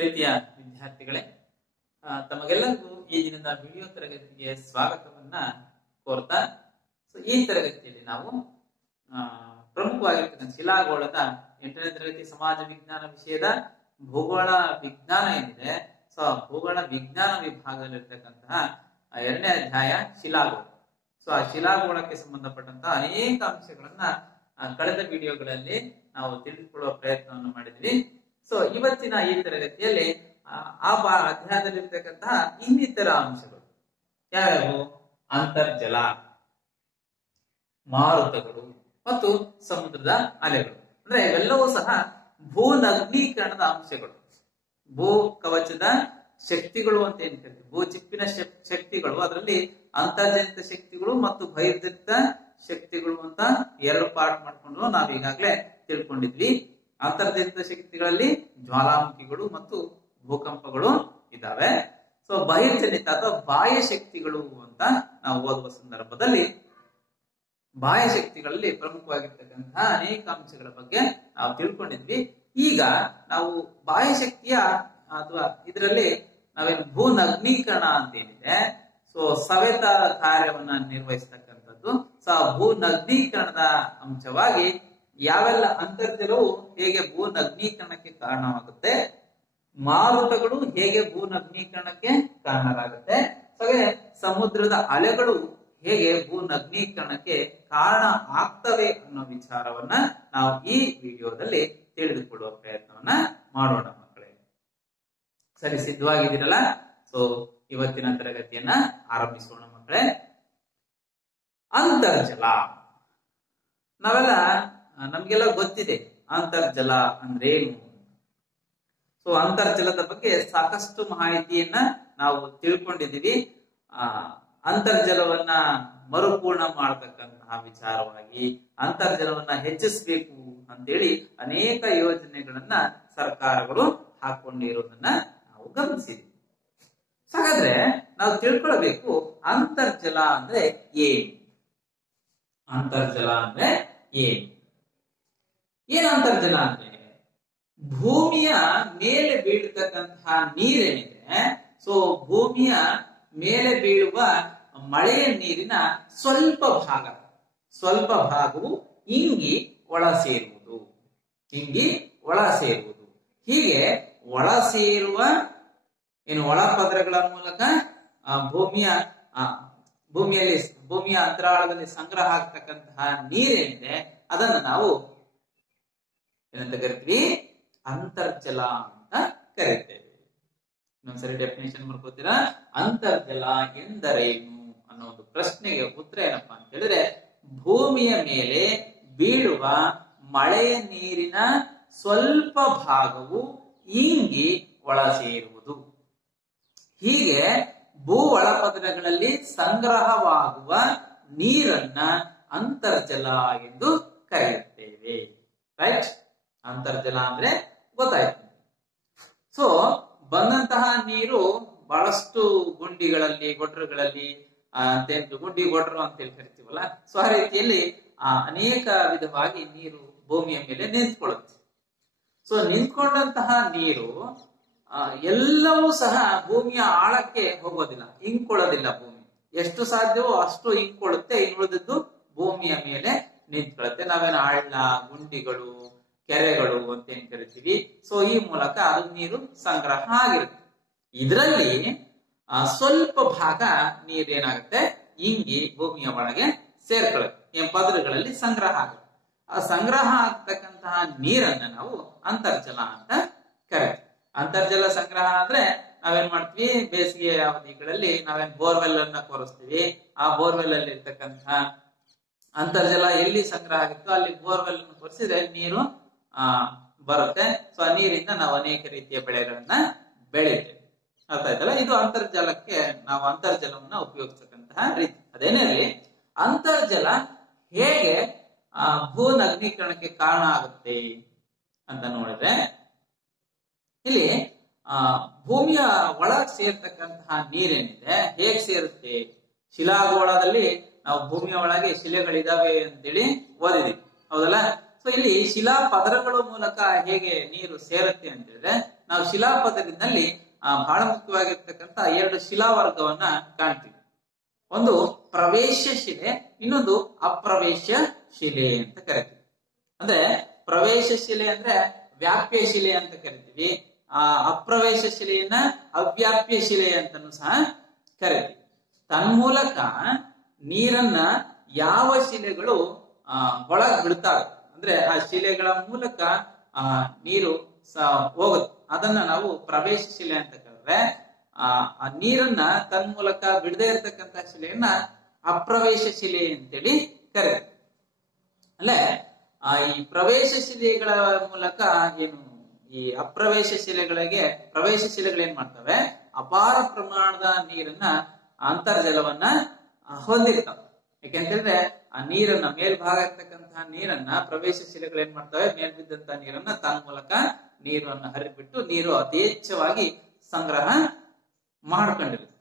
ಪ್ರೀತಿಯ ವಿದ್ಯಾರ್ಥಿಗಳೇ, ತಮಗೆಲ್ಲರಿಗೂ ಈ ದಿನದ ವಿಡಿಯೋ ತರಗತಿಗೆ ಸ್ವಾಗತವನ್ನ ಕೋರ್ತಾ ಈ ತರಗತಿಯಲ್ಲಿ ನಾವು ಪ್ರಮುಖವಾಗಿರ್ತಕ್ಕಂಥ ಶಿಲಾಗೋಳದ 8ನೇ ತರಗತಿ ಸಮಾಜ ವಿಜ್ಞಾನ ವಿಷಯದ ಭೂಗೋಳ ವಿಜ್ಞಾನ ಏನಿದೆ, ಸೊ ಭೂಗೋಳ ವಿಜ್ಞಾನ ವಿಭಾಗದಲ್ಲಿರ್ತಕ್ಕಂತಹ 2ನೇ ಅಧ್ಯಾಯ ಶಿಲಾಗೋಳ. ಸೊ ಆ ಶಿಲಾಗೋಳಕ್ಕೆ ಸಂಬಂಧಪಟ್ಟಂತಹ ಅನೇಕ ಅಂಶಗಳನ್ನ ಕಳೆದ ವಿಡಿಯೋಗಳಲ್ಲಿ ನಾವು ತಿಳಿದುಕೊಳ್ಳುವ ಪ್ರಯತ್ನವನ್ನು ಮಾಡಿದ್ವಿ. ಸೊ ಇವತ್ತಿನ ಈ ತರಗತಿಯಲ್ಲಿ ಆ ಅಧ್ಯಾಯದಲ್ಲಿರ್ತಕ್ಕಂತಹ ಇನ್ನಿತರ ಅಂಶಗಳು ಯಾವ್ಯಾವು? ಅಂತರ್ಜಲ, ಮಾರುತಗಳು ಮತ್ತು ಸಮುದ್ರದ ಅಲೆಗಳು. ಅಂದ್ರೆ ಇವೆಲ್ಲವೂ ಸಹ ಭೂನಗ್ನೀಕರಣದ ಅಂಶಗಳು. ಭೂ ಕವಚದ ಶಕ್ತಿಗಳು ಅಂತ ಏನ್ ಕರಿತೀವಿ, ಭೂ ಚಿಪ್ಪಿನ ಶಕ್ತಿಗಳು, ಅದರಲ್ಲಿ ಅಂತರ್ಜನಿತ ಶಕ್ತಿಗಳು ಮತ್ತು ಬಹಿರ್ಜನಿತ ಶಕ್ತಿಗಳು ಅಂತ ಎರಡು ಪಾರ್ಟ್ ಮಾಡ್ಕೊಂಡು ನಾವು ಈಗಾಗಲೇ ತಿಳ್ಕೊಂಡಿದ್ವಿ. ಅಂತರ್ಜನಿತ ಶಕ್ತಿಗಳಲ್ಲಿ ಜ್ವಾಲಾಮುಖಿಗಳು ಮತ್ತು ಭೂಕಂಪಗಳು ಇದ್ದಾವೆ. ಸೊ ಬಹಿರ್ಜನಿತ ಅಥವಾ ಬಾಹ್ಯ ಶಕ್ತಿಗಳು ಅಂತ ನಾವು ಓದುವ ಸಂದರ್ಭದಲ್ಲಿ ಬಾಹ್ಯ ಶಕ್ತಿಗಳಲ್ಲಿ ಪ್ರಮುಖವಾಗಿರ್ತಕ್ಕಂತಹ ಅನೇಕ ಅಂಶಗಳ ಬಗ್ಗೆ ನಾವು ತಿಳ್ಕೊಂಡಿದ್ವಿ. ಈಗ ನಾವು ಬಾಹ್ಯ ಶಕ್ತಿಯ ಅಥವಾ ಇದರಲ್ಲಿ ನಾವೇನು ಭೂನಗ್ನೀಕರಣ ಅಂತ ಏನಿದೆ, ಸೊ ಸವೆತ ಕಾರ್ಯವನ್ನ ನಿರ್ವಹಿಸ್ತಕ್ಕಂಥದ್ದು. ಸೊ ಭೂನಗ್ನೀಕರಣದ ಅಂಶವಾಗಿ ಯಾವೆಲ್ಲ ಅಂತರ್ಜಲವು ಹೇಗೆ ಭೂನಗ್ನೀಕರಣಕ್ಕೆ ಕಾರಣವಾಗುತ್ತೆ, ಮಾರುತಗಳು ಹೇಗೆ ಭೂನಗ್ನೀಕರಣಕ್ಕೆ ಕಾರಣರಾಗುತ್ತೆ, ಹಾಗೆ ಸಮುದ್ರದ ಅಲೆಗಳು ಹೇಗೆ ಭೂನಗ್ನೀಕರಣಕ್ಕೆ ಕಾರಣ ಆಗ್ತವೆ ಅನ್ನೋ ವಿಚಾರವನ್ನ ನಾವು ಈ ವಿಡಿಯೋದಲ್ಲಿ ತಿಳಿದುಕೊಳ್ಳುವ ಪ್ರಯತ್ನವನ್ನ ಮಾಡೋಣ ಮಕ್ಕಳೇ. ಸರಿ, ಸಿದ್ಧವಾಗಿದ್ದೀರಲ್ಲ? ಸೊ ಇವತ್ತಿನ ತರಗತಿಯನ್ನ ಆರಂಭಿಸೋಣ ಮಕ್ಕಳೇ. ಅಂತರ್ಜಲ ನಮ್ಗೆಲ್ಲ ಗೊತ್ತಿದೆ ಅಂತರ್ಜಲ ಅಂದ್ರೇನು. ಸೊ ಅಂತರ್ಜಲದ ಬಗ್ಗೆ ಸಾಕಷ್ಟು ಮಾಹಿತಿಯನ್ನ ನಾವು ತಿಳ್ಕೊಂಡಿದ್ದೀವಿ. ಅಂತರ್ಜಲವನ್ನ ಮರುಪೂರ್ಣ ಮಾಡತಕ್ಕಂತಹ ವಿಚಾರವಾಗಿ ಅಂತರ್ಜಲವನ್ನ ಹೆಚ್ಚಿಸಬೇಕು ಅಂತೇಳಿ ಅನೇಕ ಯೋಜನೆಗಳನ್ನ ಸರ್ಕಾರಗಳು ಹಾಕೊಂಡಿರೋದನ್ನ ನಾವು ಗಮನಿಸಿದ್ವಿ. ಹಾಗಾದ್ರೆ ನಾವು ತಿಳ್ಕೊಳ್ಬೇಕು, ಅಂತರ್ಜಲ ಅಂದ್ರೆ ಏನು? ಅಂತರ್ಜಲ ಅಂದ್ರೆ ಏನು ಅಂತರ್ಜಲ ಅಂದ್ರೆ ಭೂಮಿಯ ಮೇಲೆ ಬೀಳ್ತಕ್ಕಂತಹ ನೀರೇನಿದೆ, ಸೊ ಭೂಮಿಯ ಮೇಲೆ ಬೀಳುವ ಮಳೆಯ ನೀರಿನ ಸ್ವಲ್ಪ ಭಾಗವು ಇಂಗಿ ಒಳ ಸೇರುವುದು. ಹೀಗೆ ಒಳ ಸೇರುವ ಒಳಪದರಗಳ ಮೂಲಕ ಭೂಮಿಯ ಅಂತರಾಳದಲ್ಲಿ ಸಂಗ್ರಹ ಆಗ್ತಕ್ಕಂತಹ ನೀರೇನಿದೆ ಅದನ್ನು ನಾವು ಏನಂತ ಕರಿತೀವಿ? ಅಂತರ್ಜಲ ಅಂತ ಕರೀತೇವೆ. ಇನ್ನೊಂದ್ಸರಿ ಡೆಫಿನೇಷನ್ ಮಾಡ್ಕೋತೀರಾ? ಅಂತರ್ಜಲ ಎಂದರೇನು ಅನ್ನೋ ಒಂದು ಪ್ರಶ್ನೆಗೆ ಉತ್ತರ ಏನಪ್ಪಾ ಅಂತ ಹೇಳಿದ್ರೆ, ಭೂಮಿಯ ಮೇಲೆ ಬೀಳುವ ಮಳೆಯ ನೀರಿನ ಸ್ವಲ್ಪ ಭಾಗವು ಇಂಗಿ ಒಳ ಸೇರುವುದು. ಹೀಗೆ ಭೂ ಒಳಪದರಗಳಲ್ಲಿ ಸಂಗ್ರಹವಾಗುವ ನೀರನ್ನ ಅಂತರ್ಜಲ ಎಂದು ಕರೆಯುತ್ತೇವೆ. ರೈಟ್? ಅಂತರ್ಜಲ ಅಂದ್ರೆ ಗೊತ್ತಾಯ್ತು. ಸೊ ಬಂದಂತಹ ನೀರು ಬಹಳಷ್ಟು ಗುಂಡಿಗಳಲ್ಲಿ, ಗೊಡ್ರಗಳಲ್ಲಿ, ಗುಂಡಿ ಗೊಡ್ರು ಅಂತೇಳಿ ಕರಿತೀವಲ್ಲ, ಸೊ ಆ ರೀತಿಯಲ್ಲಿ ಅನೇಕ ವಿಧವಾಗಿ ನೀರು ಭೂಮಿಯ ಮೇಲೆ ನಿಂತ್ಕೊಳ್ಳುತ್ತೆ. ಸೊ ನಿಂತ್ಕೊಂಡಂತಹ ನೀರು ಎಲ್ಲವೂ ಸಹ ಭೂಮಿಯ ಆಳಕ್ಕೆ ಹೋಗೋದಿಲ್ಲ, ಇಂಕೊಳ್ಳೋದಿಲ್ಲ. ಭೂಮಿ ಎಷ್ಟು ಸಾಧ್ಯವೋ ಅಷ್ಟು ಇಂಕೊಳ್ಳುತ್ತೆ, ಇನ್ನುಳಿದದ್ದು ಭೂಮಿಯ ಮೇಲೆ ನಿಂತ್ಕೊಳ್ಳುತ್ತೆ. ನಾವೇನು ಹಳ್ಳ, ಗುಂಡಿಗಳು, ಕೆರೆಗಳು ಅಂತ ಏನ್ ಕರಿತೀವಿ, ಸೊ ಈ ಮೂಲಕ ಅದು ನೀರು ಸಂಗ್ರಹ ಆಗಿರುತ್ತೆ. ಇದರಲ್ಲಿ ಸ್ವಲ್ಪ ಭಾಗ ನೀರೇನಾಗುತ್ತೆ, ಇಂಗಿ ಭೂಮಿಯ ಒಳಗೆ ಸೇರ್ಕೊಳ್ಳುತ್ತೆ, ಪದರಗಳಲ್ಲಿ ಸಂಗ್ರಹ ಆಗುತ್ತೆ. ಆ ಸಂಗ್ರಹ ಆಗ್ತಕ್ಕಂತಹ ನೀರನ್ನ ನಾವು ಅಂತರ್ಜಲ ಅಂತ ಕರಿತೀವಿ. ಅಂತರ್ಜಲ ಸಂಗ್ರಹ ಅಂದ್ರೆ ನಾವೇನ್ ಮಾಡ್ತೀವಿ, ಬೇಸಿಗೆ ಅವಧಿಗಳಲ್ಲಿ ನಾವೇನ್ ಬೋರ್ವೆಲ್ ಅನ್ನ ಕೊರೆಸ್ತೀವಿ. ಆ ಬೋರ್ವೆಲ್ ಅಲ್ಲಿ ಇರ್ತಕ್ಕಂತಹ ಅಂತರ್ಜಲ ಎಲ್ಲಿ ಸಂಗ್ರಹ ಆಗಿತ್ತು ಅಲ್ಲಿ ಬೋರ್ವೆಲ್ ಕೊರೆಸಿದ್ರೆ ನೀರು ಬರುತ್ತೆ. ಸೊ ಆ ನೀರಿಂದ ನಾವು ಅನೇಕ ರೀತಿಯ ಬೆಳೆಗಳನ್ನ ಬೆಳಿತೇವೆ. ಅರ್ಥ ಆಯ್ತಲ್ಲ? ಇದು ಅಂತರ್ಜಲಕ್ಕೆ ನಾವು ಅಂತರ್ಜಲವನ್ನ ಉಪಯೋಗಿಸ್ತಕ್ಕಂತಹ ರೀತಿ. ಅದೇನೇ ಅಂತರ್ಜಲ ಹೇಗೆ ಭೂನಗ್ನೀಕರಣಕ್ಕೆ ಕಾರಣ ಆಗುತ್ತೆ ಅಂತ ನೋಡಿದ್ರೆ, ಇಲ್ಲಿ ಭೂಮಿಯ ಒಳಗೆ ಸೇರ್ತಕ್ಕಂತಹ ನೀರೇನಿದೆ ಹೇಗೆ ಸೇರುತ್ತೆ? ಶಿಲಾಗೋಳದಲ್ಲಿ ನಾವು ಭೂಮಿಯ ಒಳಗೆ ಶಿಲೆಗಳಿದಾವೆ ಅಂತೇಳಿ ಓದಿದೀವಿ, ಹೌದಲ್ಲ? ಸೊ ಇಲ್ಲಿ ಶಿಲಾ ಪದರಗಳ ಮೂಲಕ ಹೇಗೆ ನೀರು ಸೇರುತ್ತೆ ಅಂತ ಹೇಳಿದ್ರೆ, ನಾವು ಶಿಲಾಪದರಿನಲ್ಲಿ ಬಹಳ ಮುಖ್ಯವಾಗಿರ್ತಕ್ಕಂಥ ಎರಡು ಶಿಲಾವರ್ಗವನ್ನ ಕಾಣ್ತೀವಿ. ಒಂದು ಪ್ರವೇಶ ಶಿಲೆ, ಇನ್ನೊಂದು ಅಪ್ರವೇಶ ಶಿಲೆ ಅಂತ ಕರಿತೀವಿ. ಅಂದ್ರೆ ಪ್ರವೇಶ ಶಿಲೆ ಅಂದ್ರೆ ವ್ಯಾಪ್ಯ ಶಿಲೆ ಅಂತ ಕರಿತೀವಿ. ಅಪ್ರವೇಶ ಶಿಲೆಯನ್ನ ಅವ್ಯಾಪ್ಯ ಶಿಲೆ ಅಂತನೂ ಸಹ ಕರಿತೀವಿ. ತನ್ಮೂಲಕ ನೀರನ್ನ ಯಾವ ಶಿಲೆಗಳು ಒಳಗ್ ಬಿಡ್ತಾವೆ ಅಂದ್ರೆ ಆ ಶಿಲೆಗಳ ಮೂಲಕ ನೀರು ಹೋಗುತ್ತೆ, ಅದನ್ನ ನಾವು ಪ್ರವೇಶ ಶಿಲೆ ಅಂತ ಕರೆದ್ರೆ, ಆ ನೀರನ್ನ ತನ್ಮೂಲಕ ಬಿಡದೇ ಇರತಕ್ಕಂತ ಶಿಲೆಯನ್ನ ಅಪ್ರವೇಶ ಶಿಲೆ ಅಂತೇಳಿ ಕರೀತಾರೆ. ಅಲ್ಲೇ ಈ ಪ್ರವೇಶ ಶಿಲೆಗಳ ಮೂಲಕ ಏನು ಈ ಅಪ್ರವೇಶ ಶಿಲೆಗಳಿಗೆ ಪ್ರವೇಶ ಶಿಲೆಗಳು ಏನ್ ಮಾಡ್ತವೆ, ಅಪಾರ ಪ್ರಮಾಣದ ನೀರನ್ನ ಅಂತರ್ಜಲವನ್ನ ಹೊಂದಿರ್ತವೆ. ಯಾಕೆಂತಂದ್ರೆ ಆ ನೀರನ್ನ ಮೇಲ್ಭಾಗ ಇರ್ತಕ್ಕಂತಹ ನೀರನ್ನ ಪ್ರವೇಶ ಶಿಲೆಗಳು ಏನ್ ಮಾಡ್ತವೆ, ಮೇಲ್ಬಿದ್ದಂತಹ ನೀರನ್ನ ತನ್ನ ಮೂಲಕ ನೀರನ್ನು ಹರಿಬಿಟ್ಟು ನೀರು ಅತಿ ಹೆಚ್ಚವಾಗಿ ಸಂಗ್ರಹ ಮಾಡ್ಕೊಂಡಿರುತ್ತೆ.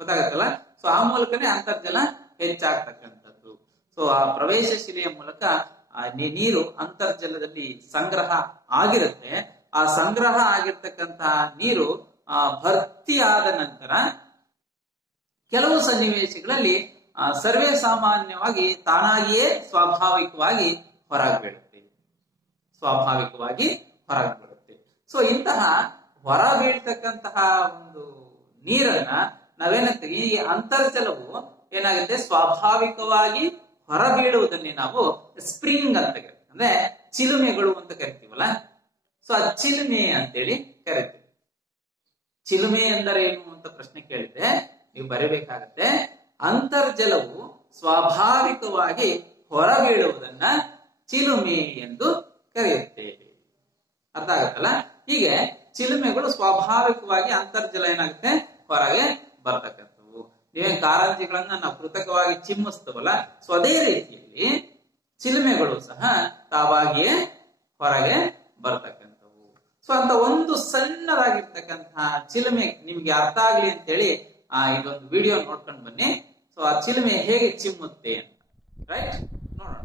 ಗೊತ್ತಾಗತ್ತಲ್ಲ. ಸೊ ಆ ಮೂಲಕನೇ ಅಂತರ್ಜಲ ಹೆಚ್ಚಾಗ್ತಕ್ಕಂಥದ್ದು. ಸೊ ಆ ಪ್ರವೇಶ ಶಿಲೆಯ ಮೂಲಕ ನೀರು ಅಂತರ್ಜಲದಲ್ಲಿ ಸಂಗ್ರಹ ಆಗಿರುತ್ತೆ. ಆ ಸಂಗ್ರಹ ಆಗಿರ್ತಕ್ಕಂತಹ ನೀರು ಭರ್ತಿ ಆದ ನಂತರ ಕೆಲವು ಸನ್ನಿವೇಶಗಳಲ್ಲಿ ಸರ್ವೇ ಸಾಮಾನ್ಯವಾಗಿ ತಾನಾಗಿಯೇ ಸ್ವಾಭಾವಿಕವಾಗಿ ಹೊರಬೀಳುತ್ತೆ. ಸೊ ಇಂತಹ ಹೊರ ಬೀಳ್ತಕ್ಕಂತಹ ಒಂದು ನೀರನ್ನ ನಾವೇನಂತೀವಿ, ಈ ಅಂತರ್ಜಲವು ಏನಾಗುತ್ತೆ, ಸ್ವಾಭಾವಿಕವಾಗಿ ಹೊರಬೀಳುವುದನ್ನೇ ನಾವು ಸ್ಪ್ರಿಂಗ್ ಅಂತ ಕರಿತೀವಿ, ಅಂದ್ರೆ ಚಿಲುಮೆಗಳು ಅಂತ ಕರಿತೀವಲ್ಲ. ಸೊ ಆ ಚಿಲುಮೆ ಅಂತೇಳಿ ಕರಿತೀವಿ. ಚಿಲುಮೆ ಎಂದರೆ ಏನು ಅಂತ ಪ್ರಶ್ನೆ ಕೇಳಿದ್ರೆ ನೀವು ಬರೀಬೇಕಾಗತ್ತೆ, ಅಂತರ್ಜಲವು ಸ್ವಾಭಾವಿಕವಾಗಿ ಹೊರಬೀಳುವುದನ್ನ ಚಿಲುಮೆ ಎಂದು ಕರೆಯುತ್ತೇವೆ. ಅರ್ಥ ಆಗುತ್ತಲ್ಲ. ಹೀಗೆ ಚಿಲುಮೆಗಳು ಸ್ವಾಭಾವಿಕವಾಗಿ ಅಂತರ್ಜಲ ಏನಾಗುತ್ತೆ, ಹೊರಗೆ ಬರ್ತಕ್ಕಂಥವು. ನೀವೇನ್ ಕಾರಂಜಿಗಳನ್ನ ನಾವು ಕೃತಕವಾಗಿ ಚಿಮ್ಮಿಸ್ತವಲ್ಲ, ಸೊ ಅದೇ ರೀತಿಯಲ್ಲಿ ಚಿಲುಮೆಗಳು ಸಹ ತಾವಾಗಿಯೇ ಹೊರಗೆ ಬರ್ತಕ್ಕಂಥವು. ಸೊ ಅಂತ ಒಂದು ಸಣ್ಣದಾಗಿರ್ತಕ್ಕಂತಹ ಚಿಲುಮೆ ನಿಮ್ಗೆ ಅರ್ಥ ಆಗ್ಲಿ ಅಂತೇಳಿ ಇದೊಂದು ವಿಡಿಯೋ ನೋಡ್ಕೊಂಡು ಬನ್ನಿ. ಸೊ ಆ ಚಿಲುಮೆ ಹೇಗೆ ಚಿಮ್ಮುತ್ತೆ ಅಂತ, ರೈಟ್, ನೋಡೋಣ.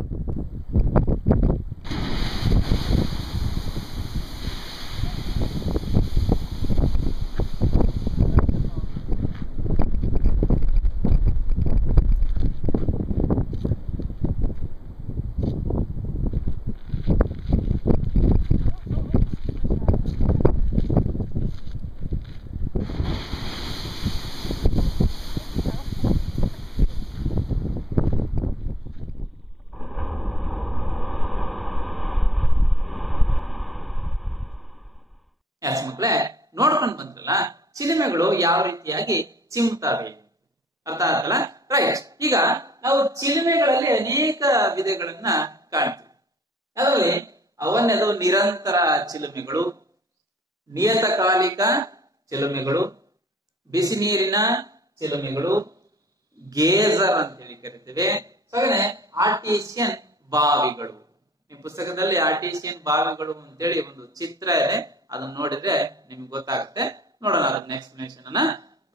ಮಕ್ಕಳೇ ನೋಡ್ಕೊಂಡು ಬಂದ್ರಲ್ಲ ಚಿಲುಮೆಗಳು ಯಾವ ರೀತಿಯಾಗಿ ಚಿಮ್ಮುತ್ತವೆ, ಅರ್ಥ ಆಗುತ್ತಲ್ಲ. ರೈಟ್, ಈಗ ನಾವು ಚಿಲುಮೆಗಳಲ್ಲಿ ಅನೇಕ ವಿಧಗಳನ್ನ ಕಾಣ್ತೀವಿ. ಅದರಲ್ಲಿ ಅವನ್ನೆದು ನಿರಂತರ ಚಿಲುಮೆಗಳು, ನಿಯತಕಾಲಿಕ ಚಿಲುಮೆಗಳು, ಬಿಸಿ ನೀರಿನ ಚಿಲುಮೆಗಳು, ಗೇಜರ್ ಅಂತೇಳಿ ಕರಿತೇವೆ. ಹಾಗೆ ಆರ್ಟಿಸಿಯನ್ ಬಾವಿಗಳು. ನಿಮ್ಮ ಪುಸ್ತಕದಲ್ಲಿ ಆರ್ಟಿಸಿಯನ್ ಬಾವಿಗಳು ಅಂತೇಳಿ ಒಂದು ಚಿತ್ರ ಇದೆ, ಅದನ್ನ ನೋಡಿದ್ರೆ ನಿಮ್ಗೆ ಗೊತ್ತಾಗುತ್ತೆ. ನೋಡೋಣ, ಅದನ್ನ ಎಕ್ಸ್ಪ್ಲನೇಷನ್ ಅನ್ನ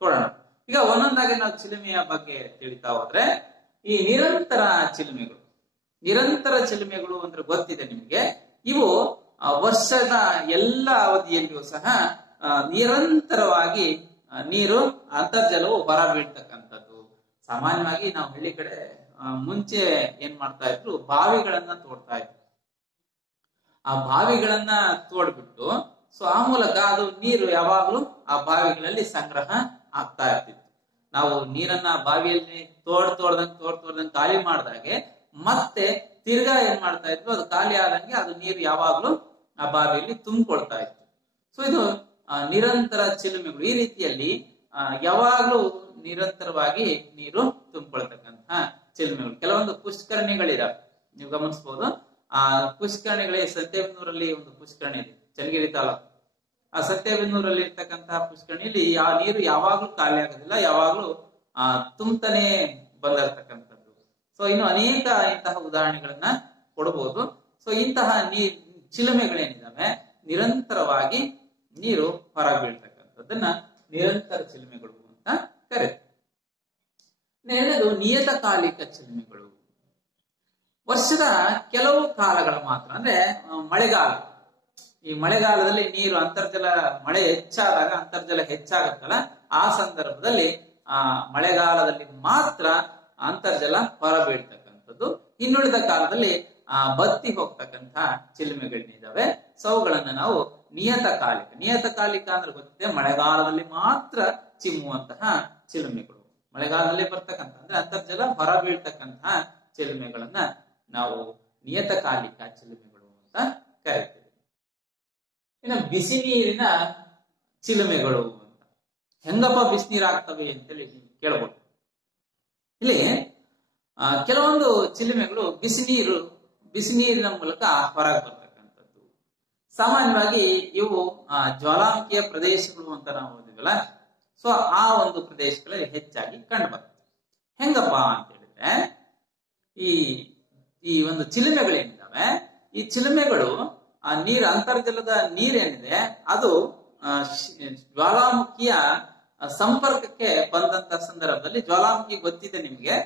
ಕೊಡೋಣ. ಈಗ ಒಂದೊಂದಾಗಿ ನಾವು ಚಿಲುಮೆಯ ಬಗ್ಗೆ ತಿಳಿತಾ ಹೋದ್ರೆ, ಈ ನಿರಂತರ ಚಿಲುಮೆಗಳು ಅಂದ್ರೆ ಗೊತ್ತಿದೆ ನಿಮ್ಗೆ. ಇವು ವರ್ಷದ ಎಲ್ಲ ಅವಧಿಯಲ್ಲಿಯೂ ಸಹ ನಿರಂತರವಾಗಿ ನೀರು ಅಂತರ್ಜಲವು ಹೊರ ಬೀಳ್ತಕ್ಕಂಥದ್ದು. ಸಾಮಾನ್ಯವಾಗಿ ನಾವು ಹಳ್ಳಿ ಕಡೆ ಮುಂಚೆ ಏನ್ ಮಾಡ್ತಾ ಇದ್ರು, ಬಾವಿಗಳನ್ನ ತೋಡ್ತಾ ಇದ್ರು. ಆ ಬಾವಿಗಳನ್ನ ತೋಡ್ಬಿಟ್ಟು ಸೊ ಆ ಮೂಲಕ ಅದು ನೀರು ಯಾವಾಗ್ಲೂ ಆ ಬಾವಿಗಳಲ್ಲಿ ಸಂಗ್ರಹ ಆಗ್ತಾ ಇರ್ತಿತ್ತು. ನಾವು ನೀರನ್ನ ಬಾವಿಯಲ್ಲಿ ತೋಡ್ದಂಗೆ ಖಾಲಿ ಮಾಡಿದಾಗೆ ಮತ್ತೆ ತಿರ್ಗಾ ಏನ್ ಮಾಡ್ತಾ ಇತ್ತು, ಅದು ಖಾಲಿ ಆದಂಗೆ ಅದು ನೀರು ಯಾವಾಗ್ಲೂ ಆ ಬಾವಿಯಲ್ಲಿ ತುಂಬಿಕೊಳ್ತಾ ಇತ್ತು. ಸೊ ಇದು ನಿರಂತರ ಚಿಲುಮೆಗಳು. ಈ ರೀತಿಯಲ್ಲಿ ಯಾವಾಗ್ಲೂ ನಿರಂತರವಾಗಿ ನೀರು ತುಂಬಿಕೊಳ್ತಕ್ಕಂತಹ ಚಿಲುಮೆಗಳು. ಕೆಲವೊಂದು ಪುಷ್ಕರಣಿಗಳಿದಾವೆ, ನೀವು ಗಮನಿಸಬಹುದು. ಆ ಪುಷ್ಕರಣಿಗಳಿಗೆ ಸಂತೆಬೆನ್ನೂರಲ್ಲಿ ಒಂದು ಪುಷ್ಕರಣಿ ಇದೆ, ಚನ್ನಗಿರಿ ತಾಲೂಕು. ಆ ಸಂತೆಬೆನ್ನೂರಲ್ಲಿ ಇರ್ತಕ್ಕಂತಹ ಪುಷ್ಕರಣಿಯಲ್ಲಿ ಆ ನೀರು ಯಾವಾಗ್ಲೂ ಖಾಲಿ ಆಗೋದಿಲ್ಲ, ಯಾವಾಗ್ಲೂ ತುಂಬತಾನೆ ಬಂದಿರ್ತಕ್ಕಂಥದ್ದು. ಸೊ ಇನ್ನು ಅನೇಕ ಇಂತಹ ಉದಾಹರಣೆಗಳನ್ನ ಕೊಡಬಹುದು. ಸೊ ಇಂತಹ ಚಿಲುಮೆಗಳೇನಿದಾವೆ ನಿರಂತರವಾಗಿ ನೀರು ಹೊರಗೆ ಬೀಳ್ತಕ್ಕಂಥದ್ದನ್ನ ನಿರಂತರ ಚಿಲುಮೆಗಳು ಅಂತ ಕರೀತಾರೆ. ಎರಡನೇದು ನಿಯತಕಾಲಿಕ ಚಿಲುಮೆಗಳು. ವರ್ಷದ ಕೆಲವು ಕಾಲಗಳು ಮಾತ್ರ, ಅಂದ್ರೆ ಮಳೆಗಾಲ, ಈ ಮಳೆಗಾಲದಲ್ಲಿ ನೀರು ಅಂತರ್ಜಲ ಮಳೆ ಹೆಚ್ಚಾದಾಗ ಅಂತರ್ಜಲ ಹೆಚ್ಚಾಗುತ್ತಲ್ಲ, ಆ ಸಂದರ್ಭದಲ್ಲಿ ಮಳೆಗಾಲದಲ್ಲಿ ಮಾತ್ರ ಅಂತರ್ಜಲ ಹೊರಬೀಳ್ತಕ್ಕಂಥದ್ದು. ಇನ್ನುಳಿದ ಕಾಲದಲ್ಲಿ ಬತ್ತಿ ಹೋಗ್ತಕ್ಕಂಥ ಚಿಲುಮೆಗಳೇನಿದಾವೆ ಸೊ ಅವುಗಳನ್ನ ನಾವು ನಿಯತಕಾಲಿಕ ಅಂದ್ರೆ ಗೊತ್ತಿದೆ, ಮಳೆಗಾಲದಲ್ಲಿ ಮಾತ್ರ ಚಿಮ್ಮುವಂತಹ ಚಿಲುಮೆಗಳು. ಮಳೆಗಾಲದಲ್ಲಿ ಬರ್ತಕ್ಕಂಥ ಅಂದ್ರೆ ಅಂತರ್ಜಲ ಹೊರ ಬೀಳ್ತಕ್ಕಂತಹ ಚಿಲುಮೆಗಳನ್ನ ನಾವು ನಿಯತಕಾಲಿಕ ಚಿಲುಮೆಗಳು ಅಂತ ಕರಿತೀವಿ. ಇನ್ನು ಬಿಸಿ ನೀರಿನ ಚಿಲುಮೆಗಳು ಅಂತ ಹೆಂಗಪ್ಪ ಬಿಸಿ ನೀರು ಆಗ್ತವೆ ಅಂತೇಳಿ ಕೇಳಬಹುದು. ಇಲ್ಲಿ ಕೆಲವೊಂದು ಚಿಲುಮೆಗಳು ಬಿಸಿ ನೀರಿನ ಮೂಲಕ ಹೊರಗೆ ಬರ್ತಕ್ಕಂಥದ್ದು. ಸಾಮಾನ್ಯವಾಗಿ ಇವು ಜ್ವಾಲಾಮುಖಿಯ ಪ್ರದೇಶಗಳು ಅಂತ ನಾವು ಓದಿವಲ್ಲ, ಸೊ ಆ ಒಂದು ಪ್ರದೇಶಗಳಲ್ಲಿ ಹೆಚ್ಚಾಗಿ ಕಂಡು ಬರ್ತದೆ. ಹೆಂಗಪ್ಪ ಅಂತ ಹೇಳಿದ್ರೆ ಈ ಒಂದು ಚಿಲುಮೆಗಳೇನಿದ್ದಾವೆ, ಈ ಚಿಲುಮೆಗಳು ಅಂತರ್ಜಲದ ನೀರೇನಿದೆ ಅದು ಜ್ವಾಲಾಮುಖಿಯ ಸಂಪರ್ಕಕ್ಕೆ ಬಂದಂತ ಸಂದರ್ಭದಲ್ಲಿ, ಜ್ವಾಲಾಮುಖಿ ಗೊತ್ತಿದೆ ನಿಮ್ಗೆ,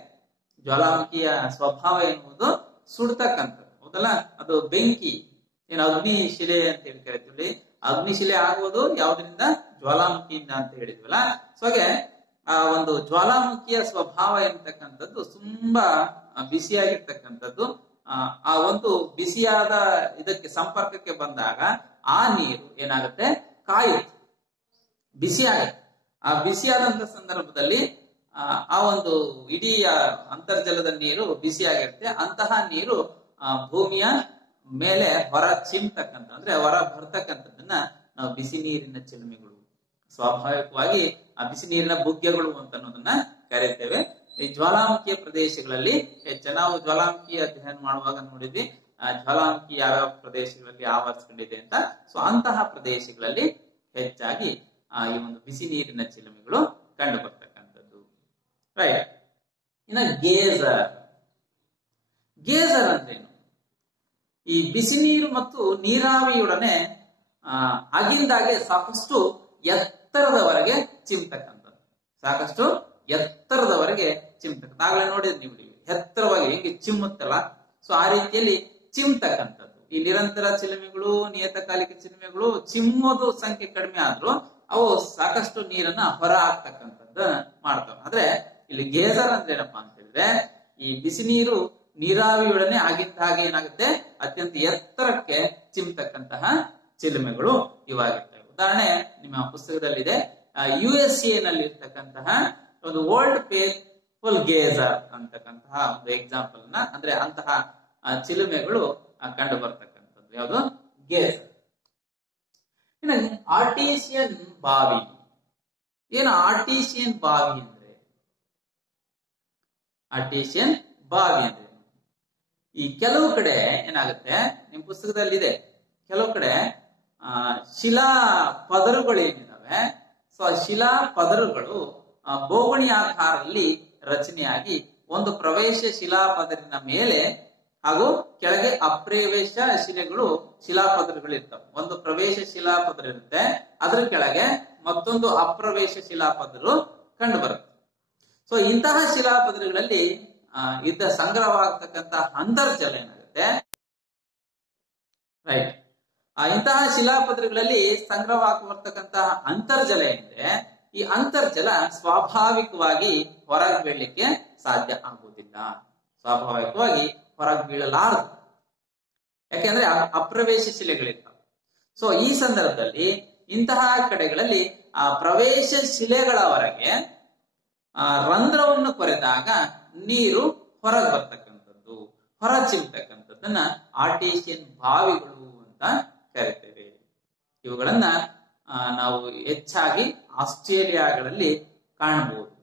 ಜ್ವಾಲಾಮುಖಿಯ ಸ್ವಭಾವ ಎನ್ನುವುದು ಸುಡ್ತಕ್ಕಂಥದ್ದು ಹೌದಲ್ಲ. ಅದು ಬೆಂಕಿ, ಏನು ಅಗ್ನಿಶಿಲೆ ಅಂತ ಹೇಳಿ ಕರಿತೀವಿ. ಅಗ್ನಿಶಿಲೆ ಆಗುವುದು ಯಾವುದರಿಂದ? ಜ್ವಾಲಾಮುಖಿಯಿಂದ ಅಂತ ಹೇಳಿದ್ವಲ್ಲ. ಸೊ ಹಾಗೆ ಆ ಒಂದು ಜ್ವಾಲಾಮುಖಿಯ ಸ್ವಭಾವ ಎನ್ನತಕ್ಕಂಥದ್ದು ತುಂಬಾ ಬಿಸಿಯಾಗಿರ್ತಕ್ಕಂಥದ್ದು. ಆ ಒಂದು ಬಿಸಿಯಾದ ಇದಕ್ಕೆ ಸಂಪರ್ಕಕ್ಕೆ ಬಂದಾಗ ಆ ನೀರು ಏನಾಗುತ್ತೆ? ಕಾಯುತ್ತೆ, ಬಿಸಿಯಾಗುತ್ತೆ. ಆ ಬಿಸಿಯಾದಂತ ಸಂದರ್ಭದಲ್ಲಿ ಆ ಒಂದು ಇಡೀ ಅಂತರ್ಜಲದ ನೀರು ಬಿಸಿಯಾಗಿರುತ್ತೆ. ಅಂತಹ ನೀರು ಭೂಮಿಯ ಮೇಲೆ ಹೊರ ಚಿಮ್ತಕ್ಕಂಥ ಅಂದ್ರೆ ಹೊರ ಬರ್ತಕ್ಕಂಥದ್ದನ್ನ ನಾವು ಬಿಸಿ ನೀರಿನ ಚಿಲುಮೆಗಳು, ಸ್ವಾಭಾವಿಕವಾಗಿ ಆ ಬಿಸಿ ನೀರಿನ ಬುಗ್ಗೆಗಳು ಅಂತ ಅನ್ನೋದನ್ನ ಕರೀತೇವೆ. ಈ ಜ್ವಾಲಾಮುಖಿಯ ಪ್ರದೇಶಗಳಲ್ಲಿ ನಾವು ಜ್ವಾಲಾಮುಖಿ ಅಧ್ಯಯನ ಮಾಡುವಾಗ ನೋಡಿದ್ವಿ, ಜ್ವಾಲಾಮುಖಿ ಯಾವ್ಯಾವ ಪ್ರದೇಶಗಳಲ್ಲಿ ಆವರಿಸಿಕೊಂಡಿದೆ ಅಂತ. ಸೊ ಅಂತಹ ಪ್ರದೇಶಗಳಲ್ಲಿ ಹೆಚ್ಚಾಗಿ ಈ ಒಂದು ಬಿಸಿ ನೀರಿನ ಚಿಲುಮೆಗಳು ಕಂಡು ಬರ್ತಕ್ಕಂಥದ್ದು. ರೈಟ್. ಇನ್ನು ಗೇಜರ್ ಅಂದ್ರೇನು? ಈ ಬಿಸಿ ನೀರು ಮತ್ತು ನೀರಾವಿಯೊಡನೆ ಆಗಿಂದಾಗೆ ಸಾಕಷ್ಟು ಎತ್ತರದವರೆಗೆ ಚಿಮ್ತಕ್ಕಂಥದ್ದು, ಸಾಕಷ್ಟು ಎತ್ತರದವರೆಗೆ ಚಿಮ್ತಕ್ಕಂಥ. ಆಗ್ಲೇ ನೋಡಿದ್ರಿ ನೀವು ಎತ್ತರವಾಗಿ ಹೆಂಗೆ ಚಿಮ್ಮುತ್ತಲ್ಲ, ಸೊ ಆ ರೀತಿಯಲ್ಲಿ ಚಿಮ್ತಕ್ಕಂಥದ್ದು. ಈ ನಿರಂತರ ಚಿಲುಮೆಗಳು, ನಿಯತಕಾಲಿಕ ಚಿಲುಮೆಗಳು ಚಿಮ್ಮೋದು ಸಂಖ್ಯೆ ಕಡಿಮೆ ಆದ್ರೂ ಅವು ಸಾಕಷ್ಟು ನೀರನ್ನ ಹೊರ ಹಾಕ್ತಕ್ಕಂಥದ್ದು ಮಾಡ್ತವೆ. ಆದ್ರೆ ಇಲ್ಲಿ ಗೇಜರ್ ಅಂದ್ರೆ ಏನಪ್ಪಾ ಅಂತ ಹೇಳಿದ್ರೆ, ಈ ಬಿಸಿ ನೀರು ನೀರಾವಿಯೊಡನೆ ಆಗಿದ್ದ ಹಾಗೆ ಏನಾಗುತ್ತೆ? ಅತ್ಯಂತ ಎತ್ತರಕ್ಕೆ ಚಿಮ್ತಕ್ಕಂತಹ ಚಿಲುಮೆಗಳು ಇವಾಗಿರ್ತವೆ. ಉದಾಹರಣೆ ನಿಮ್ಮ ಪುಸ್ತಕದಲ್ಲಿದೆ, USA ನಲ್ಲಿ ಇರ್ತಕ್ಕಂತಹ ಒಂದು ವರ್ಲ್ಡ್ ಫೇತ್ಫುಲ್ ಗೇಜರ್ ಅಂತಕ್ಕಂತಹ ಒಂದು ಎಕ್ಸಾಂಪಲ್ ನ, ಅಂದ್ರೆ ಅಂತಹ ಚಿಲುಮೆಗಳು ಕಂಡು ಬರ್ತಕ್ಕಂಥದ್ದು ಯಾವುದು? ಗೇಜರ್. ಇನ್ನು ಆರ್ಟೀಸಿಯನ್ ಬಾವಿ. ಏನು ಆರ್ಟೀಸಿಯನ್ ಬಾವಿ ಅಂದ್ರೆ? ಆರ್ಟೀಸಿಯನ್ ಬಾವಿ ಅಂದ್ರೆ ಈ ಕೆಲವು ಕಡೆ ಏನಾಗುತ್ತೆ, ನಿಮ್ ಪುಸ್ತಕದಲ್ಲಿದೆ, ಕೆಲವು ಕಡೆ ಶಿಲಾ ಪದರುಗಳು ಏನಿದಾವೆ, ಸೊ ಆ ಶಿಲಾ ಪದರುಗಳು ಬೋಗುಣಿ ಆಕಾರದಲ್ಲಿ ರಚನೆಯಾಗಿ ಒಂದು ಪ್ರವೇಶ ಶಿಲಾ ಪದರಿನ ಮೇಲೆ ಹಾಗೂ ಕೆಳಗೆ ಅಪ್ರವೇಶ ಶಿಲಾಪದರುಗಳು ಇರ್ತವೆ. ಒಂದು ಪ್ರವೇಶ ಶಿಲಾಪದರ ಇರುತ್ತೆ, ಅದ್ರ ಕೆಳಗೆ ಮತ್ತೊಂದು ಅಪ್ರವೇಶ ಶಿಲಾಪದರು ಕಂಡು ಬರುತ್ತೆ. ಸೊ ಇಂತಹ ಶಿಲಾಪದರುಗಳಲ್ಲಿ ಇದ್ದ ಸಂಗ್ರಹವಾಗತಕ್ಕಂತ ಅಂತರ್ಜಲ ಏನಾಗುತ್ತೆ? ರೈಟ್. ಇಂತಹ ಶಿಲಾಪದರುಗಳಲ್ಲಿ ಸಂಗ್ರಹವಾಗಿ ಬರ್ತಕ್ಕಂತಹ ಅಂತರ್ಜಲ ಏನಿದೆ, ಈ ಅಂತರ್ಜಲ ಸ್ವಾಭಾವಿಕವಾಗಿ ಹೊರಗೆ ಬೀಳಲಿಕ್ಕೆ ಸಾಧ್ಯ ಆಗುವುದಿಲ್ಲ, ಸ್ವಾಭಾವಿಕವಾಗಿ ಹೊರಗೆ ಬೀಳಲಾರದು. ಯಾಕೆಂದ್ರೆ ಅಪ್ರವೇಶ ಶಿಲೆಗಳಿರ್ತವೆ. ಸೊ ಈ ಸಂದರ್ಭದಲ್ಲಿ ಇಂತಹ ಕಡೆಗಳಲ್ಲಿ ಆ ಪ್ರವೇಶ ಶಿಲೆಗಳವರೆಗೆ ರಂಧ್ರವನ್ನು ಕೊರೆದಾಗ ನೀರು ಹೊರಗೆ ಬರ್ತಕ್ಕಂಥದ್ದು, ಹೊರ ಚಿಮ್ತಕ್ಕಂಥದ್ದನ್ನ ಆರ್ಟೀಸಿಯನ್ ಬಾವಿಗಳು ಅಂತ ಕರಿತೇವೆ. ಇವುಗಳನ್ನ ನಾವು ಹೆಚ್ಚಾಗಿ ಆಸ್ಟ್ರೇಲಿಯಾಗಳಲ್ಲಿ ಕಾಣಬಹುದು.